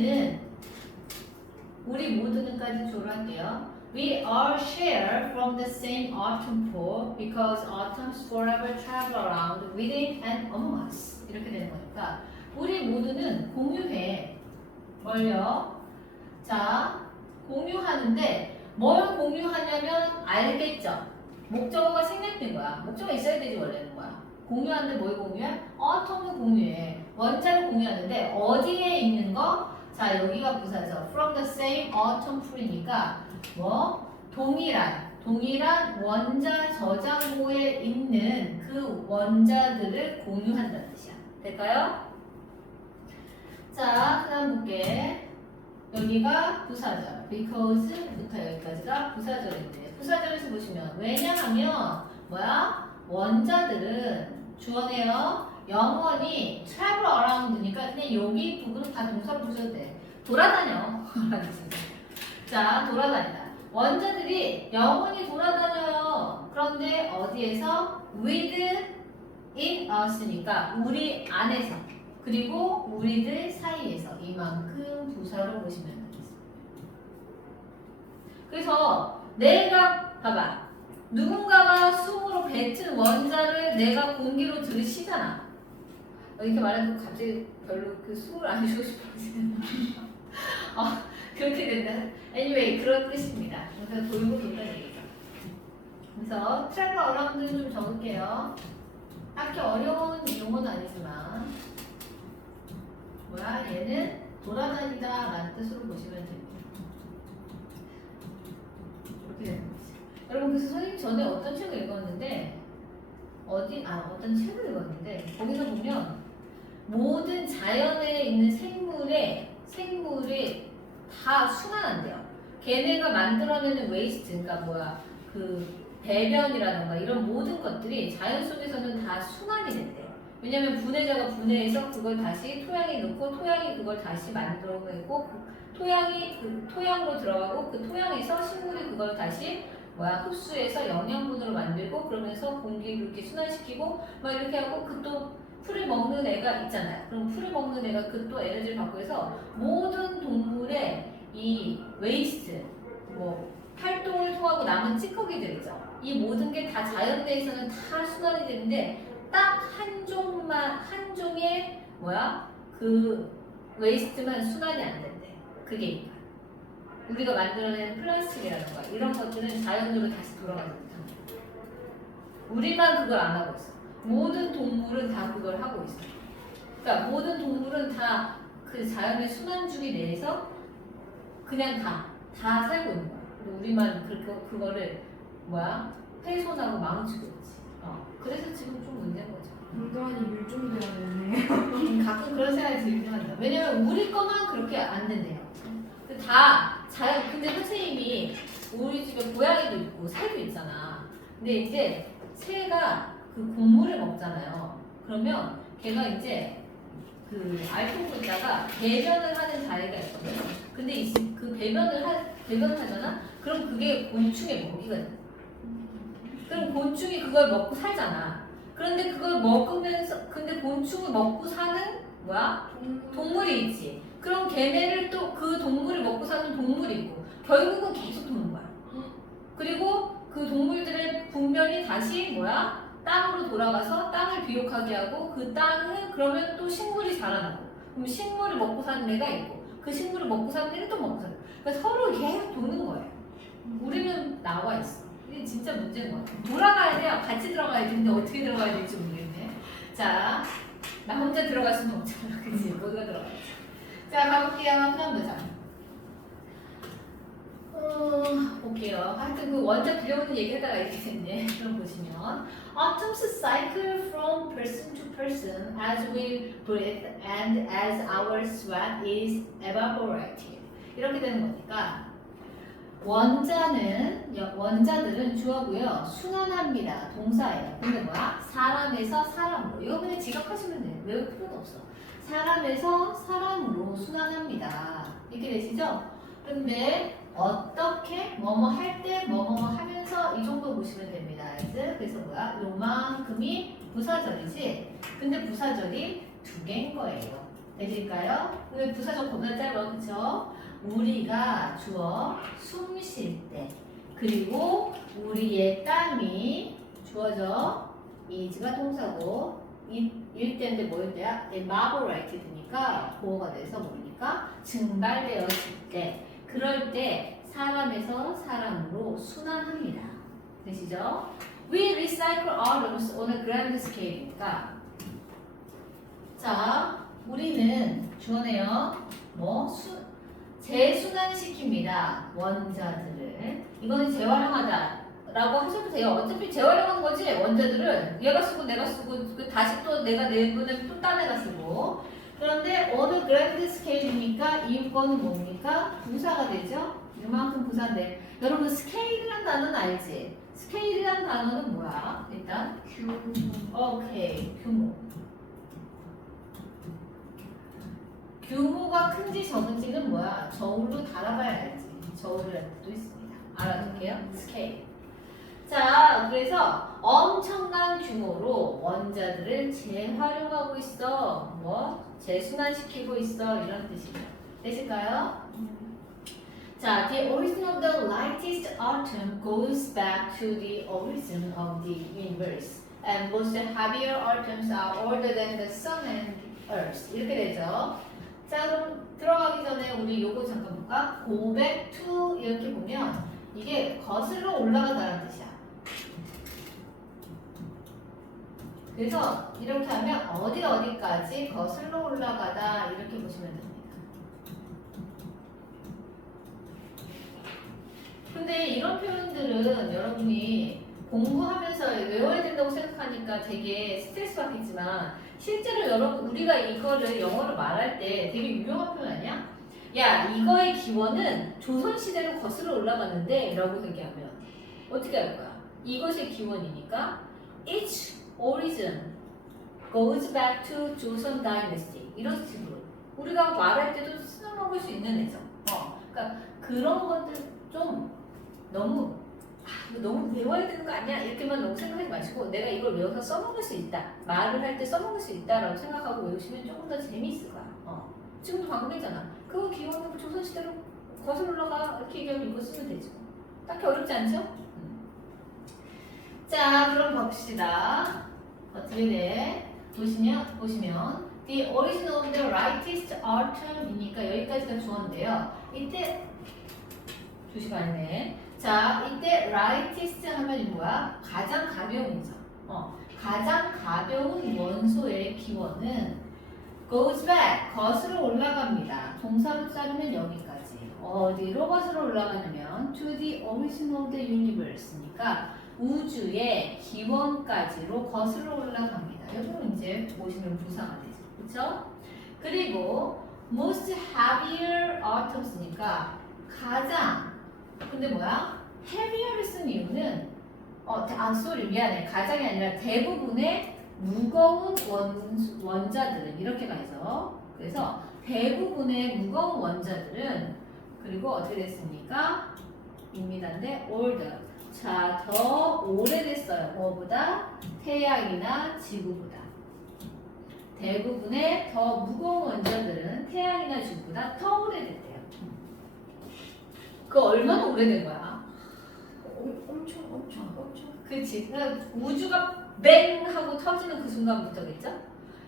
모두는까지 조로할게요. We all share from the same autumn pool because autumns forever travel around within and among us. 이렇게 되는 거니까 우리 모두는 공유해. 뭘요? 자, 공유하는데 뭘 공유하냐면 알겠죠? 목적어가 생략된 거야. 목적어가 있어야 되지 원래는 거야. 공유하는데 뭘 공유해? autumn을 공유해. 원자를 공유하는데 어디에 있는 거? 자, 여기가 부사죠. From the same autumn pool이니까 뭐? 동일한 원자 저장고에 있는 그 원자들을 공유한다는 뜻이야. 될까요? 자, 그 다음 볼게. 여기가 부사절. because부터 여기까지가 부사절인데 부사절에서 보시면 왜냐하면 뭐야? 원자들은 주어네요. 영원히 travel around니까 그냥 여기 부분은 다 동사 부르셔도 돼. 돌아다녀. 자, 돌아다니다. 원자들이 영원히 돌아다녀요. 그런데 어디에서? with in us니까 우리 안에서 그리고 우리들 사이에서 이만큼 부사로 보시면 되겠습니다. 그래서 내가 봐봐. 누군가가 숨으로 뱉은 원자를 내가 공기로 들이쉬잖아. 이렇게 말하면 갑자기 별로 그 숨을 안 쉬고 싶어지는 그렇게 된다. anyway 그런 뜻입니다. 그래서 돌고 돈다는 얘기죠. 그래서 travel around는 좀 적을게요. 딱히 어려운 용어는 아니지만 뭐야? 얘는 돌아다니다 라는 뜻으로 보시면 됩니다. 이렇게 되는 거지. 여러분 그래서 선생님 전에 어떤 책을 읽었는데 어떤 책을 읽었는데 거기서 보면 모든 자연에 있는 생물이 다 순환한대요. 걔네가 만들어내는 웨이스트, 그러니까 뭐야 그 배변이라던가 이런 모든 것들이 자연 속에서는 다 순환이 된대. 왜냐면 분해자가 분해해서 그걸 다시 토양에 넣고 토양이 그걸 다시 만들어내고 토양이 그 토양으로 들어가고 그 토양에서 식물이 그걸 다시 흡수해서 영양분으로 만들고 그러면서 공기를 이렇게 순환시키고 막 이렇게 하고 그 또 풀을 먹는 애가 있잖아요. 그럼 풀을 먹는 애가 그 또 에너지를 받고 해서 모든 동물의 이 웨이스트 활동을 통하고 남은 찌꺼기들 있죠. 이 모든 게 다 자연계에서는 다 순환이 되는데 딱 한 종의 그 웨이스트만 순환이 안 된대. 그게 인간. 우리가 만들어낸 플라스틱이라던가 이런 것들은 자연으로 다시 돌아가지 못합니다. 우리만 그걸 안 하고 있어. 모든 동물은 다 그걸 하고 있어. 그러니까 모든 동물은 다 그 자연의 순환주기 내에서 그냥 다 살고 있는 거야. 우리만 그거를 훼손하고 망치고 있지. 그래서 지금 좀 문제인 거죠. 인간이 멸종돼야 되네. 가끔 그런 생각이 들긴 합니다. 왜냐면 우리 거만 그렇게 안 된대요. 다 자연. 근데 선생님이 우리 집에 고양이도 있고 새도 있잖아. 근데 이제 새가 그 곡물을 먹잖아요. 그러면 걔가 이제 그 알통으로 있다가 배변을 하는 자리가 있거든요. 근데 그 배변을 하잖아. 그럼 그게 곤충의 먹이거든. 그럼 곤충이 그걸 먹고 살잖아. 그런데 그걸 먹으면서 근데 곤충을 먹고 사는 동물이 있지. 그럼 걔네를 또 그 동물을 먹고 사는 동물이 있고 결국은 계속 도는 거야. 그리고 그 동물들의 분변이 다시 땅으로 돌아가서 땅을 비옥하게 하고 그 땅은 그러면 또 식물이 자라나고 그럼 식물을 먹고 사는 애가 있고 그 식물을 먹고 사는 애를 또 먹고 사는 그러니까 서로 계속 도는 거예요. 우리는 나와 있어. 이게 진짜 문제인 것 같아. 돌아가야 돼요. 같이 들어가야 되는데 어떻게 들어가야 될지 모르겠네. 자, 나 혼자 들어갈 수는 없잖아. 그치? 모두가 들어가야지. 자, 가볼게요. 한번 보자. 볼게요. 하여튼 그 원자 빌려오는 얘기하다가 이렇게 됐네. 그럼 보시면 Atoms cycle from person to person as we breathe and as our sweat is evaporated. 이렇게 되는 거니까 원자들은 주어고요. 순환합니다. 동사예요. 근데 뭐야? 사람에서 사람으로. 이거 그냥 지각하시면 돼요. 외울 필요도 없어. 사람에서 사람으로 순환합니다. 이렇게 되시죠? 근데 어떻게 뭐뭐 할 때 뭐뭐 하면서 이 정도 보시면 됩니다. 그래서 뭐야? 요만큼이 부사절이지. 근데 부사절이 두 개인 거예요. 되실까요? 근데 부사절 겁나 짧아, 그쵸? 우리가 주어 숨 쉴 때, 그리고 우리의 땀이 주어져 is가 동사고 일 때인데 뭐일 때야? evaporated니까 보호가 돼서 뭡니까? 증발되어질 때, 그럴 때 사람에서 사람으로 순환합니다. 되시죠? We recycle items on a grand scale이니까 자, 우리는 주어네요. 재순환시킵니다. 원자들을. 이거는 재활용하다 라고 하셔도 돼요. 어차피 재활용하는 거지. 원자들은 얘가 쓰고 내가 쓰고 다시 또 내가 내보내면 또 딴 애가 쓰고. 그런데 어느 그랜드 스케일이니까 이 거는 뭡니까? 부사가 되죠. 이만큼 부사인데 여러분 스케일이란 단어는 알지? 스케일이란 단어는 뭐야? 일단 규모. 오케이, 규모. 규모가 큰지 적은지는 뭐야? 저울로 달아봐야 알지. 저울이라는 것도 있습니다. 알아둘게요. 스케일. 자, 그래서 엄청난 규모로 원자들을 재활용하고 있어. 재순환시키고 있어. 이런 뜻이에요. 되실까요? 자, the origin of the lightest atom goes back to the origin of the universe. And most heavier atoms are older than the sun and earth. 이렇게 되죠. 자, 그럼 들어가기 전에 우리 요거 잠깐 볼까? Go back to 이렇게 보면 이게 거슬러 올라가다라는 뜻이야. 그래서 이렇게 하면 어디까지 거슬러 올라가다 이렇게 보시면 됩니다. 근데 이런 표현들은 여러분이 공부하면서 외워야 된다고 생각하니까 되게 스트레스 받겠지만 실제로 여러분 우리가 이거를 영어로 말할 때 되게 유명한 표현 아니야? 야, 이거의 기원은 조선시대로 거슬러 올라가는데 라고 얘기하면 어떻게 할 거야? 이것의 기원이니까 Its origin goes back to Joseon Dynasty 이런 식으로 우리가 말할 때도 써먹을 수 있는 애죠. 그러니까 그런 것들 좀 너무 너무 외워야 되는 거 아니야? 이렇게만 너무 생각하지 마시고 내가 이걸 외워서 써먹을 수 있다. 말을 할 때 써먹을 수 있다라고 생각하고 외우시면 조금 더 재미있을 거야. 지금도 방금 했잖아. 그 기원은 조선시대로 거슬러 올라가 이렇게 얘기하면 이거 쓰면 되죠. 딱히 어렵지 않죠? 자, 그럼 봅시다. 어떻게 돼? 보시면 The origin of the lightest atom이니까 여기까지가 주어인데요. 이때 2시 반이네. 자, 이때 lightest 하면 뭐야? 가장 가벼운이죠. 가장 가벼운 원소의 기원은 goes back, 거슬러 올라갑니다. 동사로 자르면 여기까지. 어디로 거슬러 올라가냐면 to the origin of the universe니까 우주의 기원까지로 거슬러 올라갑니다. 여기는 이제 보시면 부사가 되죠. 그렇죠? 그리고 most heavier atoms니까 가장 근데 뭐야? heavier를 쓴 이유는 미안해. 가장이 아니라 대부분의 무거운 원자들은 이렇게 가죠. 그래서 대부분의 무거운 원자들은 그리고 어떻게 됐습니까? 입니다인데 older. 자, 더 오래됐어요. 뭐보다? 태양이나 지구보다. 대부분의 더 무거운 원자들은 태양이나 지구보다 더 오래됐대요. 그 얼마나 오래된 거야? 엄청. 그치. 그러니까 우주가 뱅 하고 터지는 그 순간부터겠죠?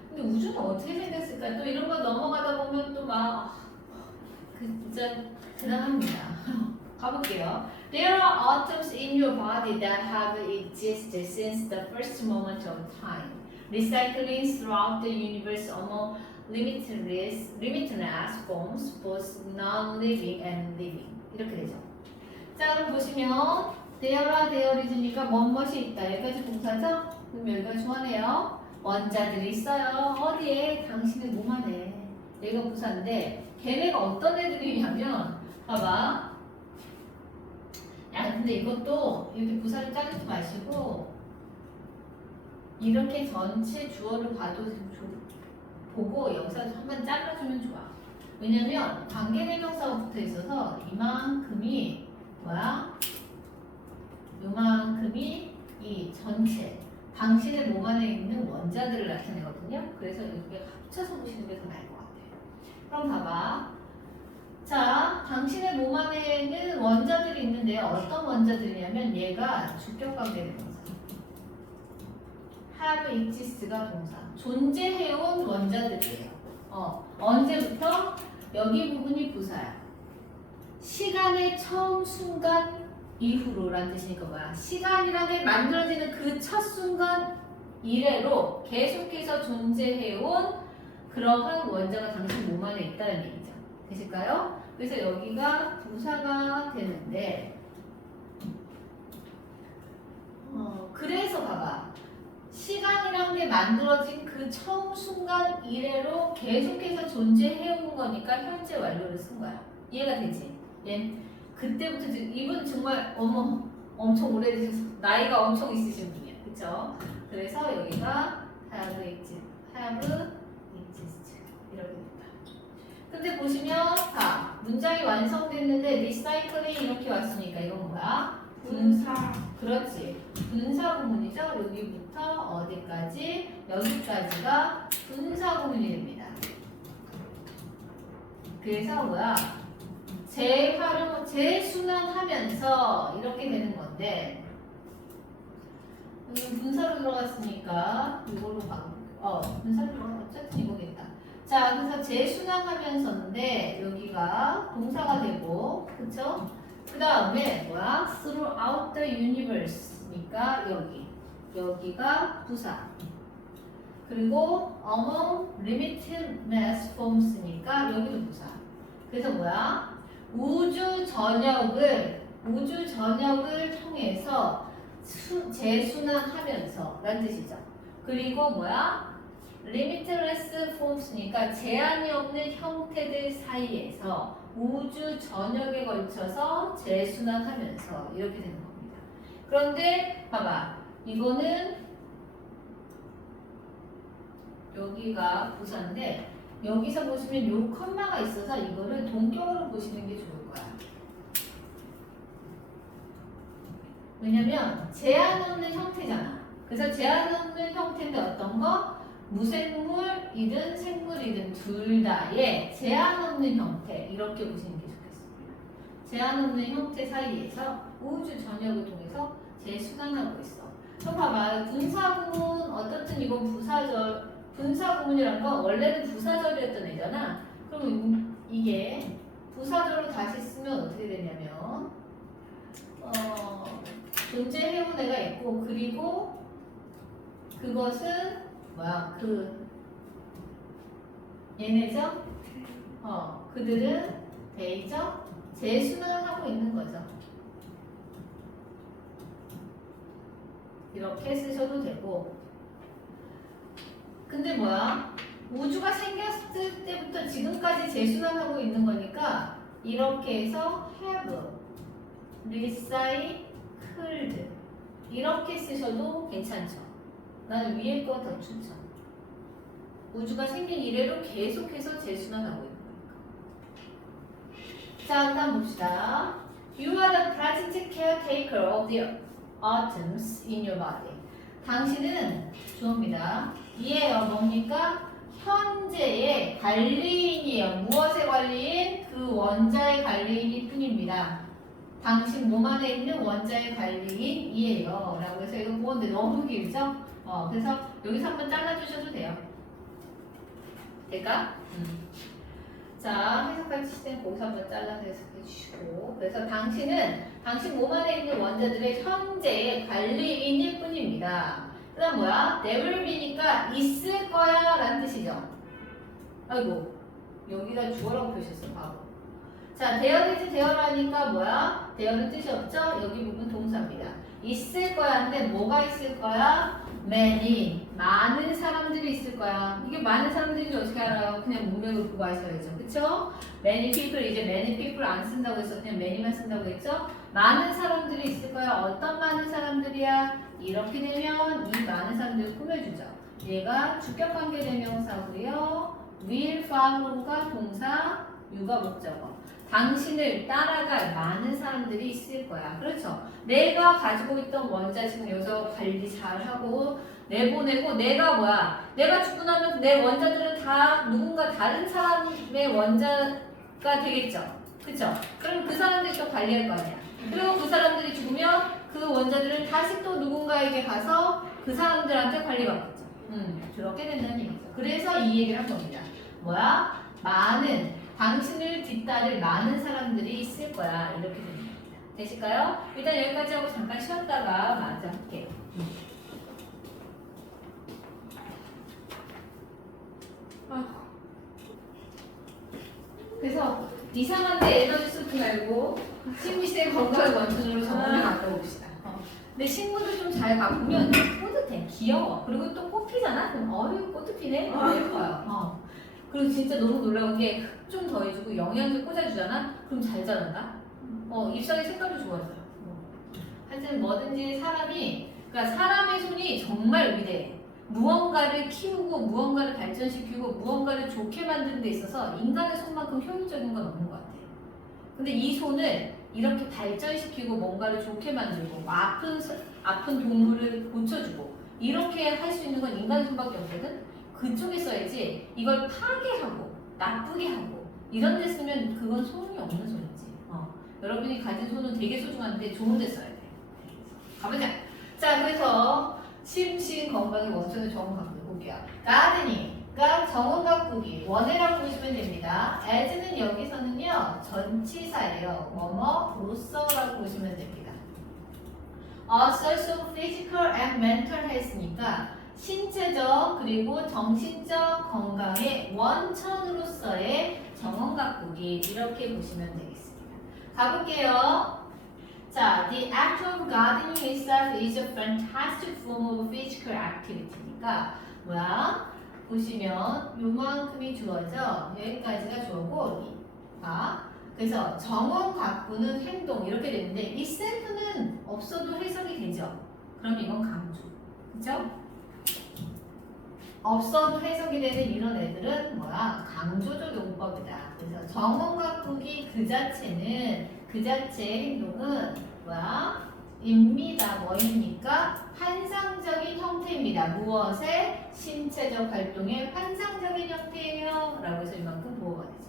근데 우주는 어떻게 생겼을까? 또 이런 거 넘어가다 보면 또 막 진짜 대단합니다. 가볼게요. There are atoms in your body that have existed since the first moment of time, recycling throughout the universe among limitless forms, both non-living and living. 이렇게 되죠. 자, 그럼 보시면 there와 there is니까 뭐뭇이 있다. 여기까지 동사죠? 그럼 여기가 주어네요. 원자들이 있어요. 어디에? 당신의 몸 안에. 얘가 부사인데 걔네가 어떤 애들이냐면 봐봐. 야, 근데 이것도 이렇게 부사를 자르지 마시고 이렇게 전체 주어를 보고 여기서 한번 잘라주면 좋아. 왜냐면 관계대명사가 붙어 있어서 이만큼이 뭐야? 요만큼이 이 전체 당신의 몸 안에 있는 원자들을 나타내거든요. 그래서 이렇게 합쳐서 보시는 게 더 나을 것 같아요. 그럼 봐봐. 자, 당신의 몸 안에는 원자들이 있는데 어떤 원자들이냐면 얘가 주격관계대명사. have exist가 동사. 존재해온 원자들이에요. 언제부터? 여기 부분이 부사야. 시간의 처음 순간 이후로라는 뜻이니까 뭐야? 시간이라는 게 만들어지는 그 첫 순간 이래로 계속해서 존재해온 그러한 원자가 당신 몸 안에 있다는 얘기죠. 되실까요? 그래서 여기가 부사가 되는데 그래서 봐봐. 시간이란 게 만들어진 그 처음 순간 이래로 계속해서 존재해온 거니까 현재 완료를 쓴 거야. 이해가 되지? 예. 그때부터 이분 정말 엄청 오래되셔서 나이가 엄청 있으신 분이야. 그쵸? 그래서 여기가 have exist 이렇게 된다. 근데 보시면 자, 문장이 완성됐는데 리사이클이 이렇게 왔으니까 이건 뭐야? 분사. 그렇지. 분사 구문이죠. 여기부터 어디까지? 여기까지가 분사 구문이 됩니다. 그래서 뭐야? 재순환하면서 이렇게 되는 건데 분사로 들어갔으니까 이걸로 분사로 들어가면 어쨌든 이거겠다. 자, 그래서 재순환하면서인데 여기가 동사가 되고, 그쵸? 그 다음에 뭐야? throughout the universe니까 여기가 부사. 그리고 among limited mass forms니까 여기도 부사. 그래서 뭐야? 우주 전역을 통해서 재순환하면서 라는 뜻이죠. 그리고 뭐야? limitless forms니까 제한이 없는 형태들 사이에서 우주 전역에 걸쳐서 재순환하면서 이렇게 되는 겁니다. 그런데 봐봐. 이거는 여기가 부사인데 여기서 보시면 요 컴마가 있어서 이거를 동격으로 보시는 게 좋을 거야. 왜냐면 제한 없는 형태잖아. 그래서 제한 없는 형태인데 어떤 거? 무생물이든 생물이든 둘 다의 제한 없는 형태 이렇게 보시는 게 좋겠습니다. 제한 없는 형태 사이에서 우주 전역을 통해서 재순환하고 있어. 그럼 봐봐. 분사구문 어떻든 이건 분사구문이란 건 원래는 부사절이었던 애잖아. 그럼 이게 부사절로 다시 쓰면 어떻게 되냐면 존재해온 애가 있고 그리고 그것은 뭐야? 얘네죠? 그들은 데이죠? 재순환하고 있는 거죠. 이렇게 쓰셔도 되고. 근데 뭐야? 우주가 생겼을 때부터 지금까지 재순환하고 있는 거니까 이렇게 해서 have, recycled 이렇게 쓰셔도 괜찮죠. 나는 위에 거 더 추천. 우주가 생긴 이래로 계속해서 재순환하고 있는 거니까. 자, 다음 봅시다. You are the present caretaker of the atoms in your body. 당신은 주어입니다. 이에요. 뭡니까? 현재의 관리인이에요. 무엇의 관리인? 그 원자의 관리인일 뿐입니다. 당신 몸 안에 있는 원자의 관리인이에요. 라고 해서 이거 보는데 너무 길죠? 그래서 여기서 한번 잘라주셔도 돼요. 될까? 자, 해석할 시스템 거기서 한번 잘라서 해석해 주시고. 그래서 당신은 당신 몸 안에 있는 원자들의 현재의 관리인일 뿐입니다. 그 다음 뭐야? never be니까 있을 거야 라는 뜻이죠. 아이고, 여기다 주어라고 표시했어, 바로. 자, there is there라니까 뭐야? there는 뜻이 없죠? 여기 부분 동사입니다. 있을 거야. 근데 뭐가 있을 거야? many. 많은 사람들이 있을 거야. 이게 많은 사람들인지 어떻게 알아요? 그냥 문맥을 보고 하셔야죠. 그쵸? many people, 이제 many people 안 쓴다고 해서 그냥 many만 쓴다고 했죠? 많은 사람들이 있을 거야. 어떤 많은 사람들이야? 이렇게 되면 이 많은 사람들을 꾸며주죠. 얘가 주격관계 대명사고요. will follow가 동사, you가 목적어. 당신을 따라갈 많은 사람들이 있을 거야. 그렇죠? 내가 가지고 있던 원자 지금 여기서 관리 잘하고 내보내고 내가 뭐야? 내가 죽고 나면 내 원자들은 다 누군가 다른 사람의 원자가 되겠죠? 그쵸? 그럼 그 사람들이 또 관리할 거 아니야. 그리고 그 사람들이 죽으면 그 원자들은 다시 또 누군가에게 가서 그 사람들한테 관리받겠죠. 그렇게 된다는 얘기죠. 그래서 이 얘기를 한 겁니다. 뭐야? 당신을 뒤따를 많은 사람들이 있을 거야. 이렇게 됩니다. 되실까요? 일단 여기까지 하고 잠깐 쉬었다가 마저 할게요. 그래서 이상한데 에너지 쓰지 말고 식물시대 건강을 원천으로 정원을 갖다 봅시다. 근데 식물을 좀 잘 가꾸면 뿌듯해, 귀여워. 그리고 또 꽃피잖아? 그럼 어휴 꽃도 피네? 예뻐요. 그리고 진짜 너무 놀라운 게 흙 좀 더해주고 영양제 꽂아주잖아? 그럼 잘 자란다? 잎사귀 색깔도 좋아져요. 하여튼 뭐든지 그러니까 사람의 손이 정말 위대해. 무언가를 키우고 무언가를 발전시키고 무언가를 좋게 만드는 데 있어서 인간의 손만큼 효율적인 건 없는 것 같아요. 근데 이 손을 이렇게 발전시키고 뭔가를 좋게 만들고 아픈 동물을 고쳐주고 이렇게 할 수 있는 건 인간의 손밖에 없거든. 그쪽에 써야지 이걸 파괴하고 나쁘게 하고 이런 데 쓰면 그건 소용이 없는 손이지. 여러분이 가진 손은 되게 소중한데 좋은 데 써야 돼. 가보자. 자, 그래서 심신 건강의 원천을 정원 가꾸기 볼게요. 가드닝가 정원 가꾸기 원해라고 보시면 됩니다. as는 여기서는요 전치사예요. 뭐뭐로서라고 보시면 됩니다. A source of physical and mental health니까 신체적 그리고 정신적 건강의 원천으로서의 정원 가꾸기 이렇게 보시면 되겠습니다. 가볼게요. 자, the act of gardening itself is a fantastic form of physical activity니까 뭐야? 보시면 요만큼이 주어져 여기까지가 주어고 그래서 정원 가꾸는 행동 이렇게 되는데 itself는 없어도 해석이 되죠. 그럼 이건 강조, 그죠? 없어도 해석이 되는 이런 애들은 뭐야? 강조적 용법이다. 그래서 정원 가꾸기 그 자체의 행동은 뭐야? 입니다. 뭐입니까? 환상적인 형태입니다. 무엇의? 신체적 활동의 환상적인 형태예요. 라고 해서 이만큼 보호가 되죠.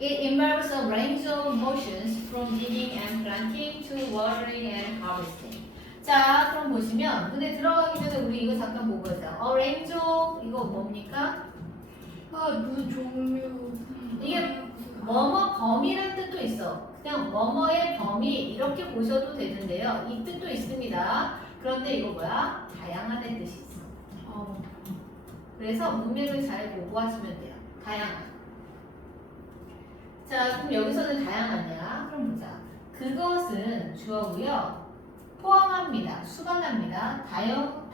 It involves a range of motions from digging and planting to watering and harvesting. 자, 그럼 보시면 눈에 들어가기 전에 우리 이거 잠깐 보고 가자. range of 이거 뭡니까? 무슨 종류 이게 뭐뭐 범위라는 뜻도 있어. 그냥 뭐뭐의 범위 이렇게 보셔도 되는데요. 이 뜻도 있습니다. 그런데 이거 뭐야? 다양한의 뜻이 있어. 그래서 문맥을 잘 보고 하시면 돼요. 다양한. 자, 그럼 여기서는 다양하냐? 그럼 보자. 그것은 주어고요. 포함합니다. 수반합니다.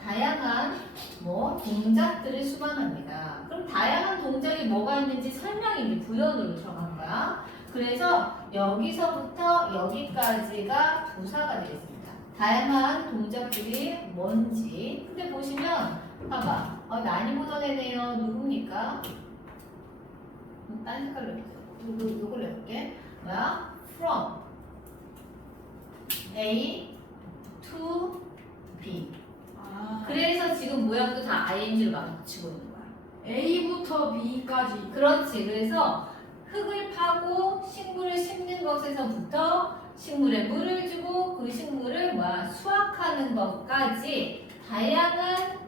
다양한 동작들을 수반합니다. 그럼 다양한 동작이 뭐가 있는지 설명이 부연으로 들어간 거야. 그래서 여기서부터 여기까지가 부사가 되겠습니다. 다양한 동작들이 뭔지. 근데 보시면 봐봐. 난이 보던 애네요. 누굽니까? 딴 색깔로 해볼게요. 요걸 해볼게. 뭐야? From A to B. 그래서 지금 모양도 다 ing를 맞추고 있는 거야. A부터 B까지. 그렇지. 그래서 흙을 파고 식물을 심는 것에서부터 식물에 물을 주고 그 식물을 수확하는 것까지 다양한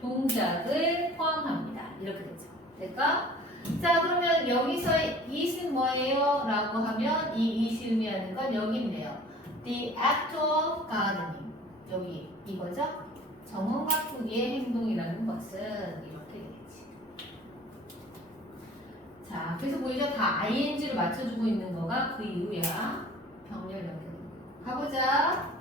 동작을 포함합니다. 이렇게 되죠. 될까? 자, 그러면 여기서의 it은 뭐예요? 라고 하면 이 it이 의미하는 건 여기 있네요. The act of gardening. 여기 이거죠? 정원 가꾸기의 행동이라는 것은 이렇게 되겠지. 자, 그래서 보이죠? 다 ing를 맞춰주고 있는 거가 그 이유야. 병렬 연결. 가보자.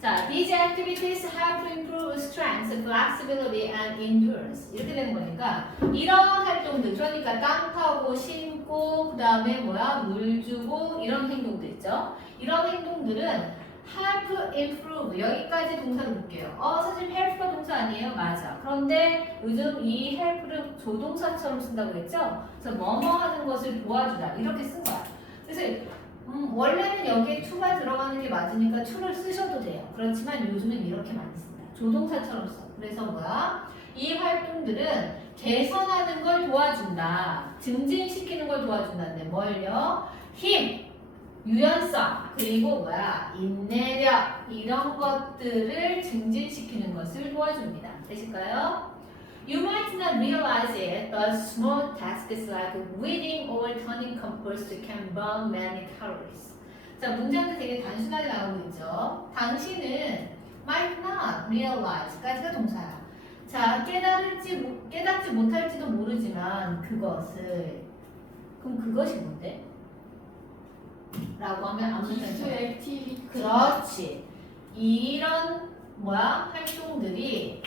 자, these activities help to improve strength, flexibility, and endurance. 이렇게 되는 거니까 이런 활동들, 그러니까 땅 파고 심고 그 다음에 뭐야 물 주고 이런 행동들 있죠. 이런 행동들은 help improve 여기까지 동사를 볼게요. 사실 help가 동사 아니에요? 맞아. 그런데 요즘 이 help를 조동사처럼 쓴다고 했죠? 그래서 뭐뭐 하는 것을 도와주다 이렇게 쓴 거야. 그래서 원래는 여기에 to가 들어가는 게 맞으니까 to를 쓰셔도 돼요. 그렇지만 요즘은 이렇게 많이 씁니다. 조동사처럼 써. 그래서 뭐야? 이 활동들은 개선하는 걸 도와준다. 증진시키는 걸 도와준다는데 뭘요? 힘, 유연성, 그리고 뭐야? 인내력 이런 것들을 증진시키는 것을 도와줍니다. 되실까요? You might not realize it, but small tasks like weeding or turning compost can burn many calories. 자, 문장은 되게 단순하게 나오고 있죠. 당신은 might not realize까지가 동사야. 자, 깨닫지 못할지도 모르지만 그것을 그럼 그것이 뭔데? 라고 하면 아무 기술 생각 액티비티. 그렇지. 이런 뭐야 활동들이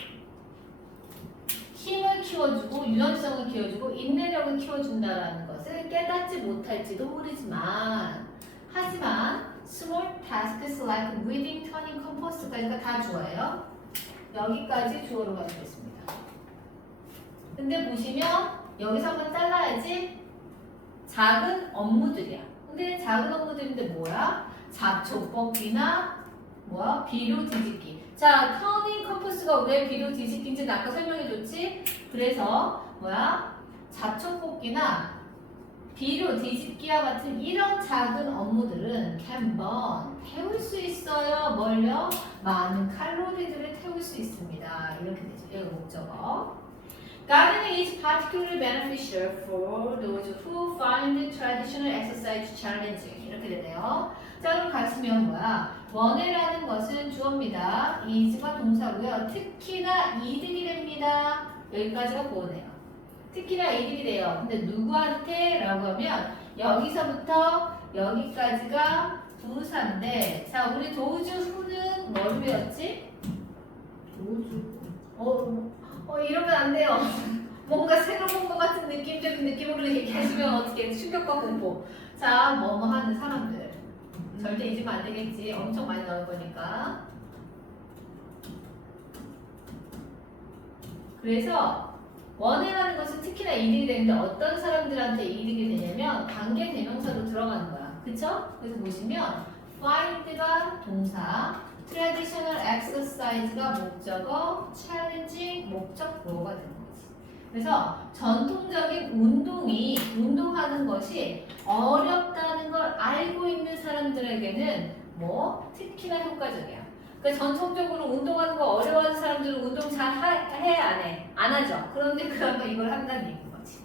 힘을 키워주고 유연성을 키워주고 인내력을 키워준다라는 것을 깨닫지 못할지도 모르지만 하지만 small tasks like weeding, turning, compost까지가 다 주어예요. 여기까지 주어로 가겠습니다. 근데 보시면 여기서 한번 잘라야지. 작은 업무들이야. 근데 작은 업무들인데 뭐야? 잡초 뽑기나 뭐야? 비료 뒤집기. 자, 터닝 컴포스가 왜 비료 뒤집기인지는 아까 설명해줬지? 그래서 뭐야? 잡초 뽑기나 비료 뒤집기와 같은 이런 작은 업무들은 can burn, 태울 수 있어요. 뭘요? 많은 칼로리들을 태울 수 있습니다. 이렇게 되죠. 여기 목적어. Gardening is particularly beneficial for those who find traditional exercise challenging. 이렇게 되네요. 자, 그럼 같으면 뭐야? 원해라는 것은 주어입니다. is가 동사고요. 특히나 이득이 됩니다. 여기까지가 보호네요. 특히나 이득이 돼요. 근데 누구한테? 라고 하면 여기서부터 여기까지가 부사인데 자, 우리 도우주 후는 뭘 배웠지? 도주. 이러면 안 돼요. 뭔가 새로 본 것 같은 느낌적인 느낌으로 얘기하시면 어떻게 충격과 공포. 자, 뭐뭐 하는 사람들. 절대 잊으면 안 되겠지. 엄청 많이 나올 거니까. 그래서 원해라는 것은 특히나 이득이 되는데 어떤 사람들한테 이득이 되냐면 관계 대명사로 들어가는 거야. 그쵸? 그래서 보시면 find가 동사, traditional exercise가 목적어, challenging 목적보호가 되는 거지. 그래서 전통적인 운동하는 것이 어렵다는 걸 알고 있는 사람들에게는 뭐 특히나 효과적이야. 그러니까 전통적으로 운동하는 거 어려워하는 사람들은 운동 잘 해? 안 해? 안 하죠. 그런데 그러면 이걸 한다는 얘기인 거지.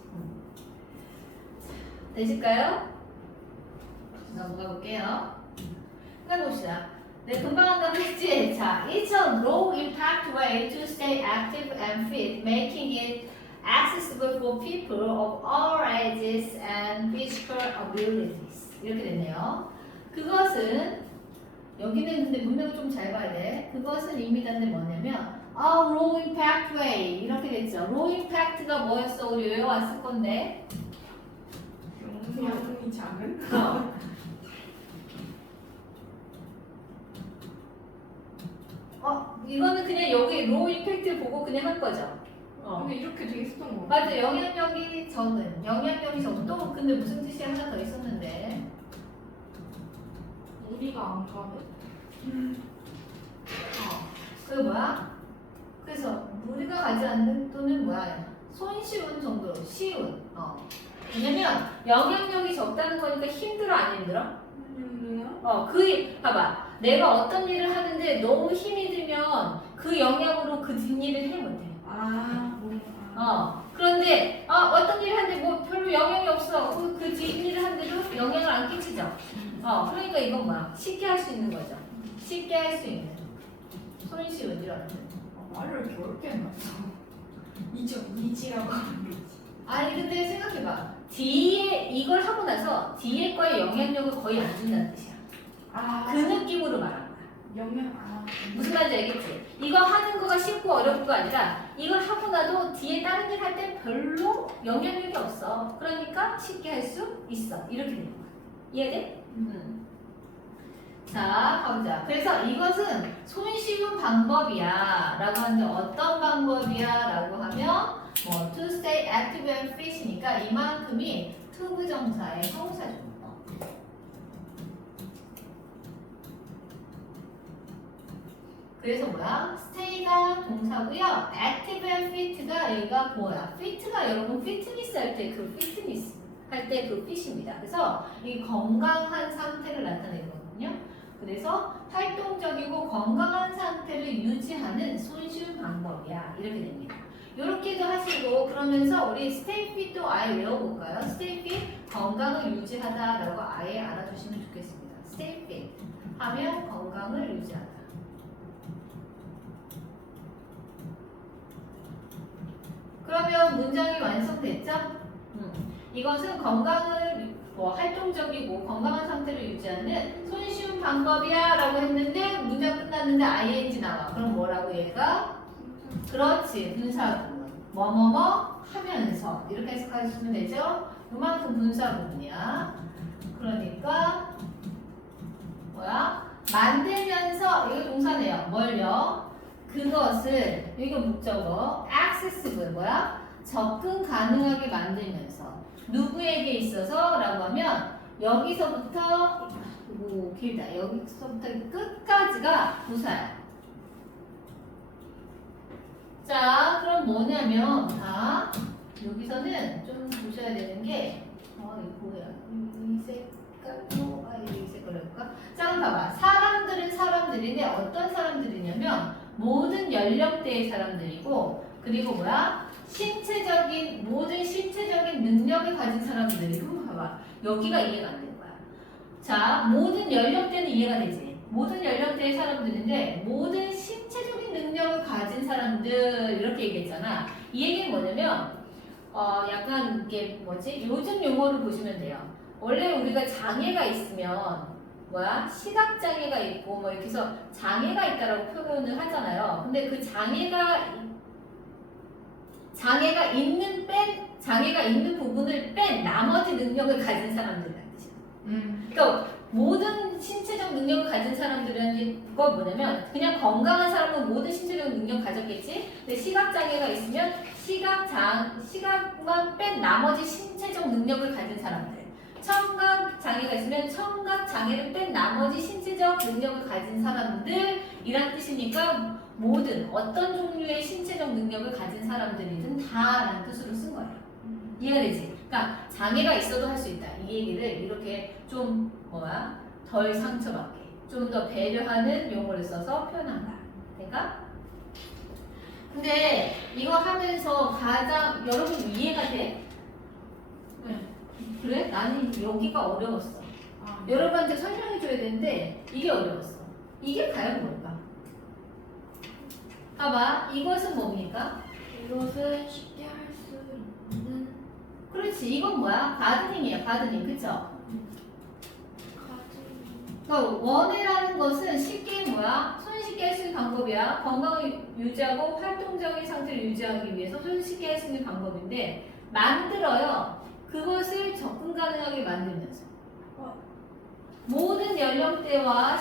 되실까요? 넘어가 볼게요. 해봅시다. 네, 금방 한다고 했지? 자, it's a low impact way to stay active and fit, making it accessible for people of all ages and physical abilities. 이렇게 됐네요. 그것은 여기는 근데 문맥을 좀 잘 봐야 돼. 그것은 입니다인데 뭐냐면 low impact way 이렇게 됐죠. low impact가 뭐였어? 우리 외워왔을 건데 영향이 작은? 이거는 그냥 여기 low impact를 보고 그냥 한 거죠. 근데 이렇게 돼 있었던 거. 맞아. 영향력이 적은 또 근데 무슨 뜻이 하나 더 있었는데 우리가 안 가네. 그 뭐야? 그래서 우리가 가지 않는 또는 뭐야? 손쉬운 정도로 쉬운. 왜냐면 영향력이 적다는 거니까 힘들어 안 힘들어? 봐봐. 내가 어떤 일을 하는데 너무 힘이 들면 그 영향으로 그 뒷일을 해 못해. 그런데 어떤 일을 하는데 뭐 별로 영향이 없어. 그 뒷일을 하는데도 영향을 안 끼치죠. 그러니까 이건 뭐야? 쉽게 할 수 있는 거죠. 쉽게 할 수 있는. 손쉬운 이런. 말을 이렇게 어렵게 해놨어. 이지라고 하는 거지. 아니 근데 생각해봐. 뒤에 이걸 하고 나서 뒤에 거에 영향력을 거의 안 준다는 뜻이야. 그 느낌으로 말하는 거야. 영양 무슨 말인지 알겠지? 이거 하는 거가 쉽고 어렵고가 아니라 이걸 하고 나도 뒤에 다른 일 할 때 별로 영향력이 없어. 그러니까 쉽게 할 수 있어. 이렇게 되는 거야. 이해돼? 자, 가보자. 그래서 이것은 손쉬운 방법이야 라고 하는데 어떤 방법이야 라고 하면 뭐 to stay active and fit이니까 이만큼이 to 부정사의 형사 조문. 그래서 뭐야? stay가 동사고요. active and fit가 여기가 뭐야? fit가 여러분 fitness 할 때 그 fitness 할 때 그 fit입니다. 그래서 이 건강한 상태를 나타내거든요. 그래서 활동적이고 건강한 상태를 유지하는 손쉬운 방법이야. 이렇게 됩니다. 이렇게도 하시고 그러면서 우리 stay fit도 아예 외워볼까요? stay fit 건강을 유지하다라고 아예 알아두시면 좋겠습니다. stay fit 하면 건강을 유지하다. 그러면 문장이 완성됐죠? 이것은 건강을 활동적이고 건강한 상태를 유지하는 손쉬운 방법이야 라고 했는데 문장 끝났는데 ing 나와. 그럼 뭐라고 얘가? 그렇지. 분사구문. 뭐뭐뭐 하면서 이렇게 해석하시면 되죠? 요만큼 분사구문이야. 그러니까 뭐야? 만들면서 이거 동사네요. 뭘요? 그것을 이거 목적어 accessible 뭐야? 접근 가능하게 만들면서 누구에게 있어서 라고 하면 여기서부터 오 길다. 여기서부터 끝까지가 부사야. 자 그럼 뭐냐면 여기서는 좀 보셔야 되는 게 이거 뭐야? 이 색깔로 이 색깔로 할까? 자 그럼 봐봐. 사람들은 사람들인데 어떤 사람들이냐면 모든 연령대의 사람들이고 그리고 뭐야? 모든 신체적인 능력을 가진 사람들이고 봐봐. 여기가 이해가 안 되는 거야. 자, 모든 연령대는 이해가 되지. 모든 연령대의 사람들인데 모든 신체적인 능력을 가진 사람들 이렇게 얘기했잖아. 이 얘기는 뭐냐면 약간 이게 뭐지? 요즘 용어를 보시면 돼요. 원래 우리가 장애가 있으면 뭐야? 시각장애가 있고 뭐 이렇게 해서 장애가 있다라고 표현을 하잖아요. 근데 그 장애가 있는 부분을 뺀 나머지 능력을 가진 사람들이라는 뜻이야. 그러니까 모든 신체적 능력을 가진 사람들은 그거 뭐냐면 그냥 건강한 사람은 모든 신체적 능력 가졌겠지. 근데 시각장애가 있으면 시각만 뺀 나머지 신체적 능력을 가진 사람들. 청각 장애가 있으면 청각 장애를 뺀 나머지 신체적 능력을 가진 사람들이란 뜻이니까 모든 어떤 종류의 신체적 능력을 가진 사람들이든 다라는 뜻으로 쓴 거예요. 이해가 되지? 그러니까 장애가 있어도 할 수 있다. 이 얘기를 이렇게 좀 덜 상처받게 좀 더 배려하는 용어를 써서 표현한다. 그러니까 근데 이거 하면서 가장 여러분 이해가 돼? 네. 그래? 나는 여기가 어려웠어. 여러분한테 설명해줘야 되는데 이게 어려웠어. 이게 과연 뭘까? 봐봐. 이것은 뭡니까? 이것을 쉽게 할 수 있는 그렇지. 이건 뭐야? 가드닝이야. 가드닝. 그쵸? 그러니까 원해라는 것은 쉽게 손쉽게 할 수 있는 방법이야. 건강을 유지하고 활동적인 상태를 유지하기 위해서 손쉽게 할 수 있는 방법인데 만들어요. 그것을 접근 가능하게 만들면서 모든 연령대와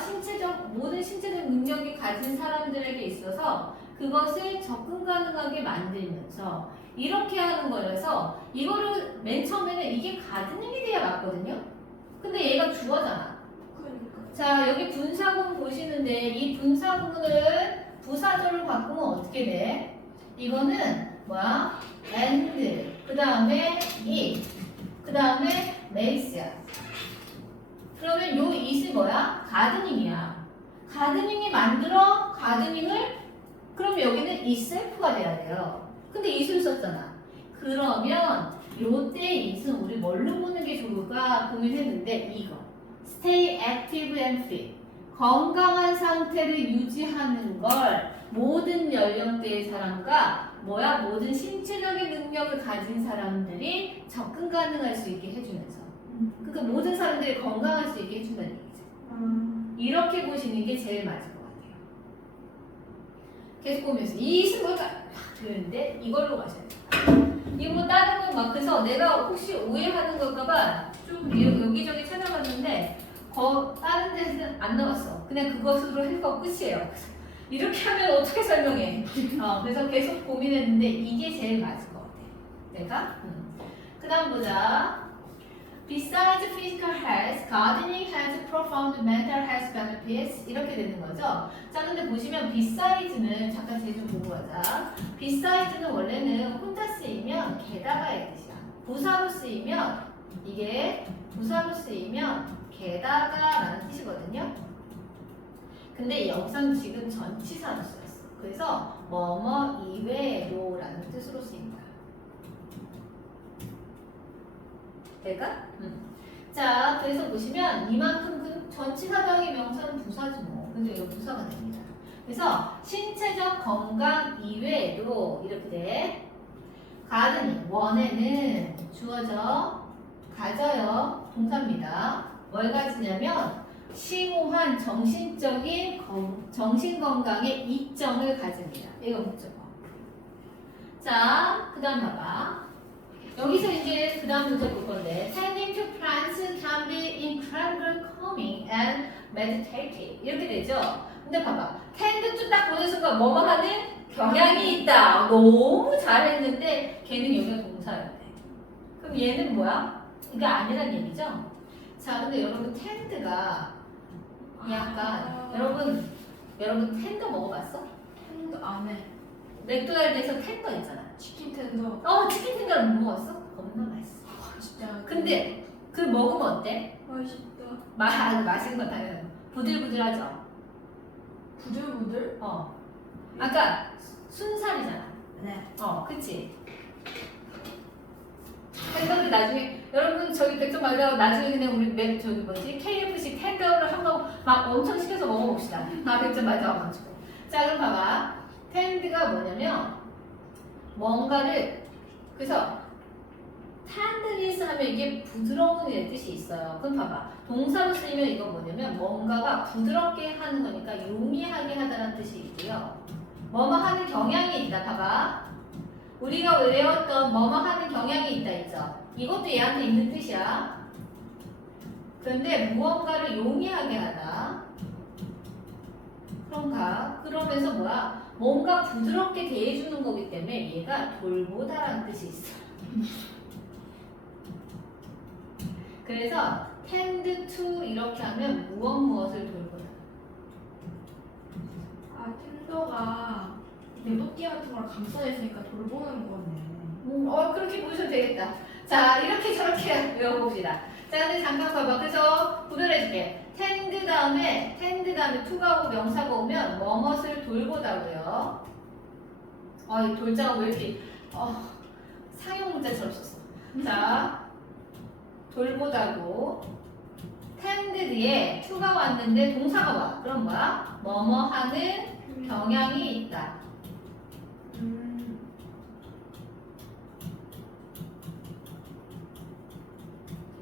모든 신체적 능력이 가진 사람들에게 있어서 그것을 접근 가능하게 만들면서 이렇게 하는 거라서 이거를 맨 처음에는 이게 가드닝이 돼야 맞거든요. 근데 얘가 주어잖아. 자 여기 분사구문 보시는데 이 분사구문을 부사절로 바꾸면 어떻게 돼? 이거는 뭐야? and 그 다음에 it 그 다음에 makes야. 그러면 요 it이 뭐야? 가드닝이야. 가드닝이 만들어 가드닝을 그럼 여기는 itself가 돼야 돼요. 근데 it을 썼잖아. 그러면 요때 it은 우리 뭘로 보는 게 좋을까 고민했는데 이거 stay active and fit 건강한 상태를 유지하는 걸 모든 연령대의 사람과 모든 신체적인 능력을 가진 사람들이 접근 가능할 수 있게 해주면서 그러니까 모든 사람들이 건강할 수 있게 해준다는 얘기죠. 이렇게 보시는 게 제일 맞을 것 같아요. 계속 보면서 이 승부가 막 들리는데 이걸로 가셔야 돼요. 이거 뭐 다른 건 막 그래서 내가 혹시 오해하는 걸까봐 좀 여기저기 찾아봤는데 다른 데는 안 나왔어. 그냥 그것으로 해서 끝이에요. 이렇게 하면 어떻게 설명해? 그래서 계속 고민했는데 이게 제일 맞을 것 같아. 내가. 그 다음 보자. Besides physical health, gardening has profound mental health benefits. 이렇게 되는 거죠. 자, 근데 보시면 besides는 잠깐 쟤 좀 보고 가자. besides는 원래는 혼자 쓰이면 게다가의 뜻이야. 부사로 쓰이면 이게 부사로 쓰이면 게다가라는 뜻이거든요. 근데 여기서는 지금 전치사로 쓰였어. 그래서 뭐뭐 이외로라는 뜻으로 쓰인 거야. 내가? 자, 그래서 보시면 이만큼 전치사 더하기 명사는 부사지 뭐. 근데 이거 부사가 됩니다. 그래서 신체적 건강 이외에도 이렇게 돼. 가드닝 원에는 주어져 가져요 동사입니다. 뭘 가지냐면 심오한 정신 건강의 이점을 가집니다. 이거 목적어. 자, 그다음 봐봐. 여기서 이제 그다음 문제 볼 건데, tending to plants can be incredibly calming and meditative 이렇게 되죠. 근데 봐봐, tend to 딱 보는 순간 뭐뭐 하는 경향이 있다. 너무 잘했는데 걔는 여기가 동사여야 돼. 그럼 얘는 뭐야? 이게 아니란 얘기죠. 자, 근데 여러분 tend가 약간 여러분 텐더 먹어봤어? 텐더 안 해. 맥도날드에서 텐더 있잖아. 치킨 텐더. 치킨 텐더를 못 먹었어? 겁나 맛있어. 진짜. 근데 그 먹으면 어때? 맛있다. 맛있는 건 당연히 부들부들하죠. 부들부들? 아까 순살이잖아. 네. 그치? 텐더를 나중에 여러분 저기 백점 말고 나중에 그냥 우리 저기 뭐지 KFC 텐더를 한번 막 엄청 시켜서 먹어봅시다. 백점 말고 가지고. 자, 그럼 봐봐. 텐드가 뭐냐면 뭔가를 그래서 텐드리스 하면 이게 부드러운 의 뜻이 있어요. 그럼 봐봐. 동사로 쓰이면 이건 뭐냐면 뭔가가 부드럽게 하는 거니까 용이하게 하다는 뜻이 있고요. 뭐뭐 하는 경향이 있다. 봐봐. 우리가 외웠던 뭐뭐 하는 경향이 있다 있죠. 이것도 얘한테 있는 뜻이야. 그런데 무언가를 용이하게 하다. 그러면서 뭐야? 뭔가 부드럽게 대해주는 거기 때문에 얘가 돌보다라는 뜻이 있어. 그래서 tend to 이렇게 하면 무엇을 돌보다. 텐더가 내도끼 같은 거랑 감싸져 있으니까 돌보는 거네. 그렇게 보셔도 되겠다. 자, 이렇게 저렇게 외워봅시다. 자, 근데 잠깐 봐봐. 그래서 구별해줄게. tend 다음에 to가 오고 명사가 오면 뭐뭇을 돌보다고요. 이 돌자가 왜 이렇게 상용 문자처럼 썼어. 자, 돌보다고 tend 뒤에 to가 왔는데 동사가 와. 그럼 뭐야? 뭐뭐 하는 경향이 있다.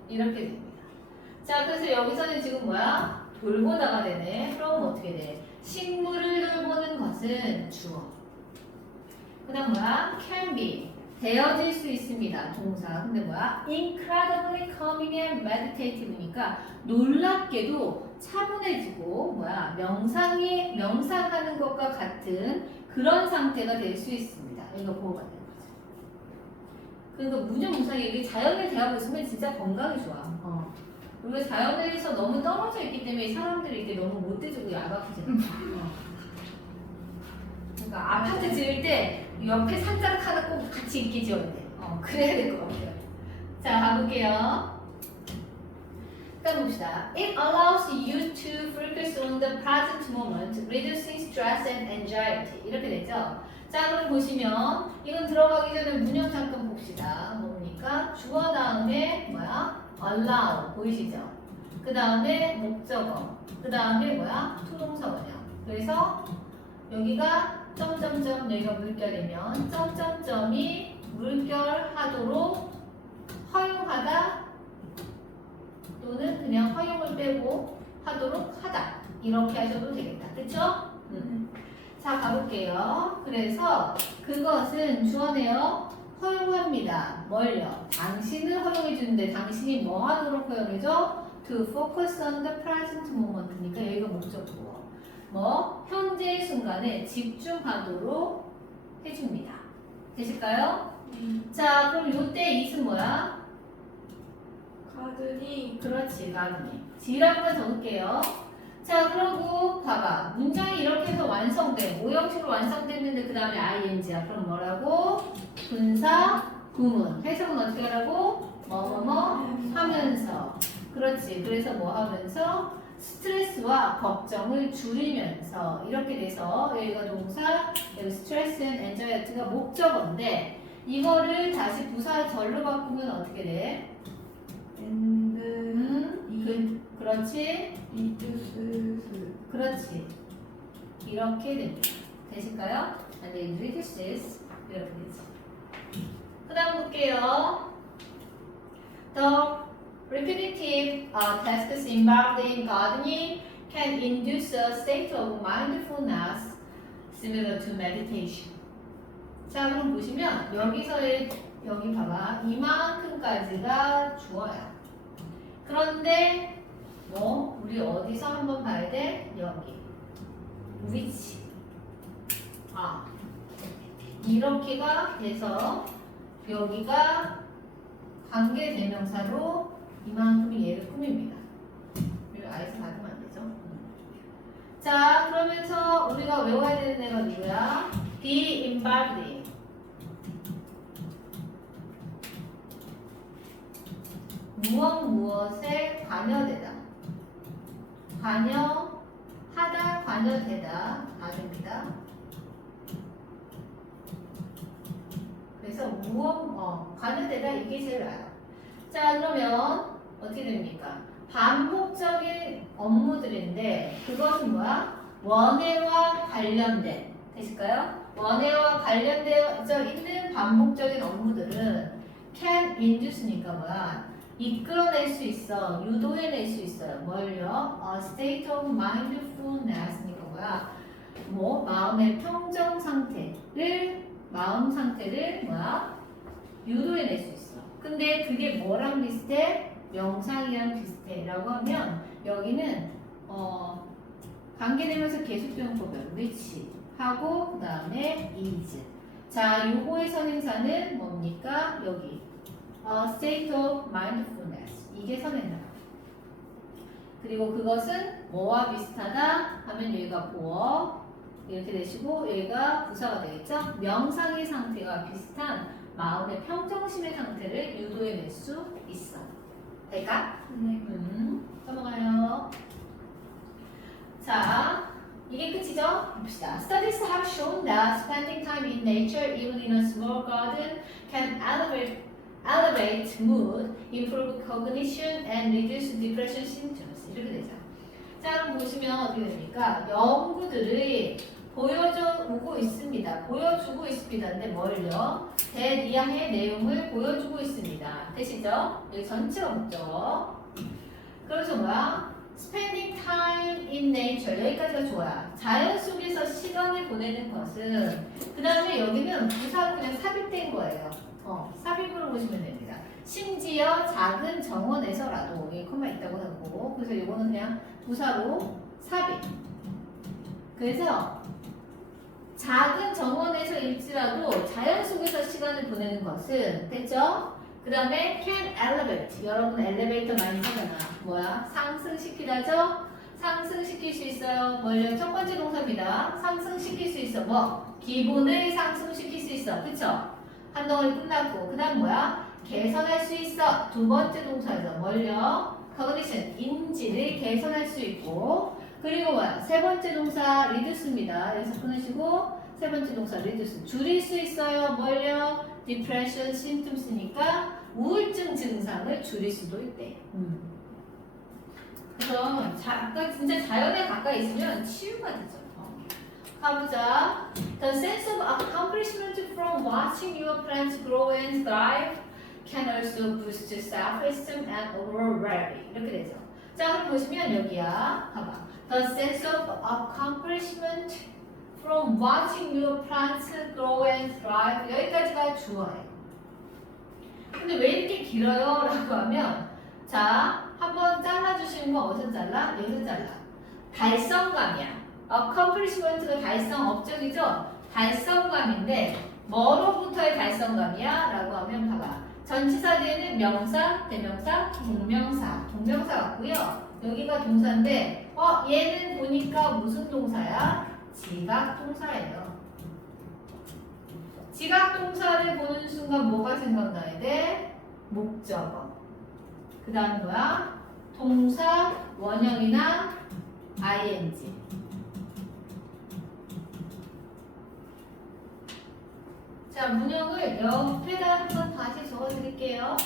이렇게 됩니다. 자, 그래서 여기서는 지금 뭐야? 돌보다가 되네. 그럼 어떻게 돼? 식물을 돌보는 것은 주어. 그 다음 뭐야? can be. 되어질 수 있습니다. 동사. 근데 뭐야? incredibly calming and meditative니까 놀랍게도 차분해지고 뭐야? 명상하는 것과 같은 그런 상태가 될 수 있습니다. 이거 보호가 되는 거죠. 그러니까 무념무상이 이게 자연을 대하고 있으면 진짜 건강이 좋아. 우리가 자연에서 너무 떨어져 있기 때문에 사람들이 이렇게 너무 못돼지고 야박해지는 거야. 그러니까 아파트 지을 때 옆에 산자락 하나 꼭 같이 있게 지어야 돼. 그래야 될 것 같아요. 자, 가볼게요. 일단 봅시다. It allows you to focus on the present moment, reducing stress and anxiety. 이렇게 되죠. 자, 그럼 보시면 이건 들어가기 전에 문형 잠깐 봅시다. 뭡니까? 주어 다음에 뭐야? allow 보이시죠? 그 다음에 목적어. 그 다음에 뭐야? 투동사 원형. 그래서 여기가 점점점 여기가 물결이면 점점점이 물결하도록 허용하다 또는 그냥 허용을 빼고 하도록 하다. 이렇게 하셔도 되겠다. 그쵸? 자, 가볼게요. 그래서 그것은 주어네요. 허용합니다. 뭘요? 당신을 허용해주는데 당신이 뭐 하도록 허용해줘? To focus on the present moment니까 여기가 목적어. 뭐? 현재의 순간에 집중하도록 해줍니다. 되실까요? 자, 그럼 요때 it은 뭐야? 가든이 그렇지, 가든이. G라고 적을게요. 자, 그러고 봐봐. 문장이 이렇게 해서 완성돼. 모형식으로 완성됐는데 그 다음에 ing야. 그럼 뭐라고? 분사, 구문. 해석은 어떻게 하라고? 뭐뭐뭐 하면서. 그렇지. 그래서 뭐 하면서? 스트레스와 걱정을 줄이면서 이렇게 돼서 여기가 동사, 여기 스트레스 앤 엔자이어티가 목적어인데 이거를 다시 부사 절로 바꾸면 어떻게 돼? 그렇지. 그렇지. 이렇게 됩니다. 되실까요? And then reduces 이렇게 되죠. 그 다음 볼게요. The repetitive tasks involved in gardening can induce a state of mindfulness similar to meditation. 자, 그럼 보시면 여기서의 여기 봐봐. 이만큼까지가 주어요. 그런데 뭐 우리 어디서 한번 봐야 돼? 여기 which 이렇게가 돼서 여기가 관계대명사로 이만큼이 얘를 꾸밉니다. 이거 아이스 받으면 안 되죠? 자, 그러면서 우리가 외워야 되는 애가 누구야? be involved in. 무엇에 관여되다. 관여하다, 관여되다 다 됩니다. 그래서 관여되다 이게 제일 나아요. 자, 그러면 어떻게 됩니까? 반복적인 업무들인데 그것은 뭐야? 원회와 관련된 되실까요? 원회와 관련되어 있는 반복적인 업무들은 can induce니까 뭐야? 이끌어낼 수 있어, 유도해낼 수 있어요. 뭘요? state of mindfulness니까 뭐야? 뭐 마음의 평정 상태를 마음 상태를 뭐야? 유도해낼 수 있어. 근데 그게 뭐랑 비슷해? 명상이랑 비슷해라고 하면 여기는 관계되면서 계속병법을 which 하고 그 다음에 is. 자, 요거의 선행사는 뭡니까? 여기. state of mindfulness. 이게 선행사. 그리고 그것은 뭐와 비슷하다 하면 여기가 보어 이렇게 되시고 여기가 부사가 되겠죠? 명상의 상태와 비슷한 마음의 평정심의 상태를 유도해낼 수 있어. 될까? 네. 넘어가요. 자, 이게 끝이죠? 봅시다. Studies have shown that spending time in nature, even in a small garden, can elevate mood, improve cognition, and reduce depression symptoms. 이렇게 되죠. 자, 그럼 보시면 어떻게 됩니까? 연구들이 보여주고 있습니다. 보여주고 있습니다. 근데 뭘요? 대이하의 내용을 보여주고 있습니다. 되시죠? 여기 전체가 목적어. 그래서 뭐야? Spending time in nature. 여기까지가 좋아요. 자연 속에서 시간을 보내는 것은 그 다음에 여기는 부사로 그냥 삽입된 거예요. 삽입으로 보시면 됩니다. 심지어 작은 정원에서라도 여기 콤마 있다고 하고 그래서 이거는 그냥 부사로 삽입. 그래서 작은 정원에서일지라도 자연 속에서 시간을 보내는 것은 됐죠? 그 다음에 can elevate. 여러분 엘리베이터 많이 타잖아. 뭐야? 상승시키다죠? 상승시킬 수 있어요. 뭘요? 첫 번째 동사입니다. 상승시킬 수 있어. 뭐? 기분을 상승시킬 수 있어. 그쵸? 한 덩어리 끝났고 그 다음 뭐야? 개선할 수 있어. 두 번째 동사죠. 뭘요? cognition. 인지를 개선할 수 있고 그리고 뭐야? 세 번째 동사 reduce입니다. 여기서 끊으시고 세 번째 동사 reduce. 줄일 수 있어요. 뭘요? depression symptoms니까 우울증 증상을 줄일 수도 있대. 그래서 아까 진짜 자연에 가까이 있으면 치유가 되죠. 가보자. The sense of accomplishment from watching your plants grow and thrive can also boost self-esteem and overall well-being. 이렇게 되죠. 자, 그럼 보시면 여기야. 봐봐. The sense of accomplishment from watching your plants grow and thrive. 여기까지가 주어예요. 근데 왜 이렇게 길어요? 라고 하면 자, 한번 잘라주시는 거 어디서 잘라? 여기서 잘라. 달성감이야. accomplishment가 달성 업적이죠? 달성감인데 뭐로부터의 달성감이야? 라고 하면 봐봐. 전치사 뒤에는 명사, 대명사, 동명사. 동명사 같고요. 여기가 동사인데 얘는 보니까 무슨 동사야? 지각동사예요. 지각동사를 보는 순간 뭐가 생각나야 돼? 목적어. 그 다음 뭐야? 동사, 원형이나 ing. 자, 문형을 옆에다 한번 다시 적어드릴게요.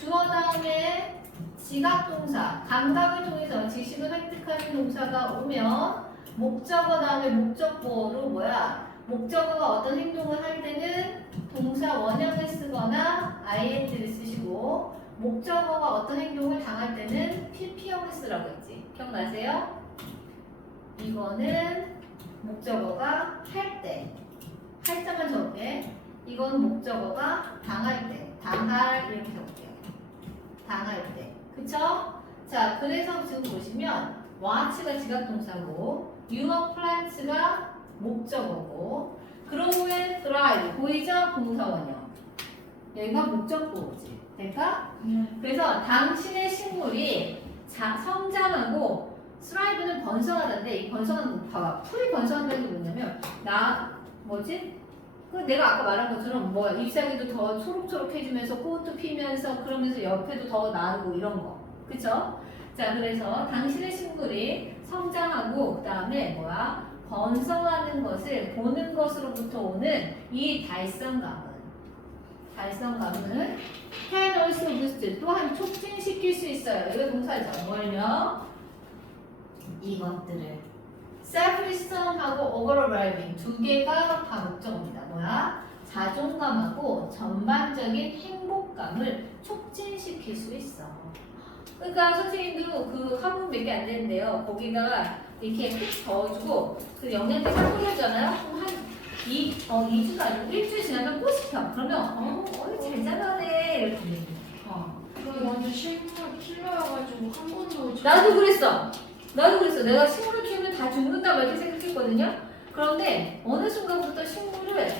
주어 다음에 지각동사, 감각을 통해서 지식을 획득하는 동사가 오면 목적어 다음에 목적보로 뭐야? 목적어가 어떤 행동을 할 때는 동사 원형을 쓰거나 ing를 쓰시고 목적어가 어떤 행동을 당할 때는 pp형을 쓰라고 했지. 기억나세요? 이거는 목적어가 할 때. 할자만 적을게. 이건 목적어가 당할 때. 당할 이렇게 적을게요. 당할 때. 그쵸? 자, 그래서 지금 보시면 watch가 지각동사고 your plants가 목적어고 grow and thrive 보이죠? 동사원형. 여기가 목적보호지. 그러니까 그래서 당신의 식물이 성장하고 thrive는 번성하는데 이 번성하는 거 봐봐. 풀이 번성한다는 게 뭐냐면 그 내가 아까 말한 것처럼 뭐 잎사귀도 더 초록초록해지면서 꽃도 피면서 그러면서 옆에도 더 나르고 이런 거. 그쵸? 자, 그래서 당신의 식물이 성장하고 그 다음에 번성하는 것을 보는 것으로부터 오는 이 달성감은 can also boost 또한 촉진시킬 수 있어요. 이거 동사죠. 뭘요? 이것들을 self-esteem하고 overall 두 개가 다 목적어입니다. 자존감하고 전반적인 행복감을 촉진시킬 수 있어. 그러니까 선생님도 그 화분 몇 개 안 되는데요. 거기다가 이렇게 푹 저어주고 그 영양제 딱 뿌려잖아요. 그럼 한 2주가 아니고 1주일 지나면 꽃이 펴. 그러면 잘 자라네 이렇게 그게 완전 실로여가지고 한 번도 나도 그랬어. 내가 식물을 키우면 다 죽는다 막 이렇게 생각했거든요. 그런데 어느 순간부터 식물을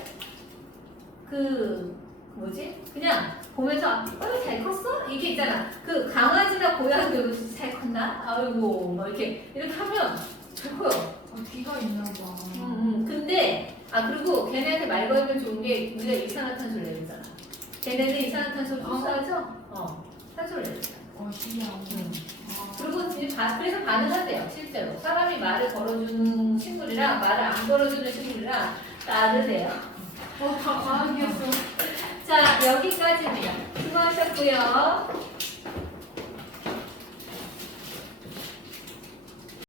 그냥 보면서 잘 컸어? 이게 있잖아. 그 강아지나 고양이도 잘 컸나? 아이고 뭐 이렇게 하면 잘 커요. 귀가 있나봐. 근데 그리고 걔네한테 말 걸면 좋은 게 우리가 이산화탄소를 내잖아. 걔네는 이산화탄소를 흡수하죠? 탄소를 내잖아. 신기하네. 그리고 그래서 반응한대요. 실제로 사람이 말을 걸어주는 식물이랑 말을 안 걸어주는 식물이랑 다르대요. 다 과학이었어. 자, 여기까지입니다. 수고하셨고요.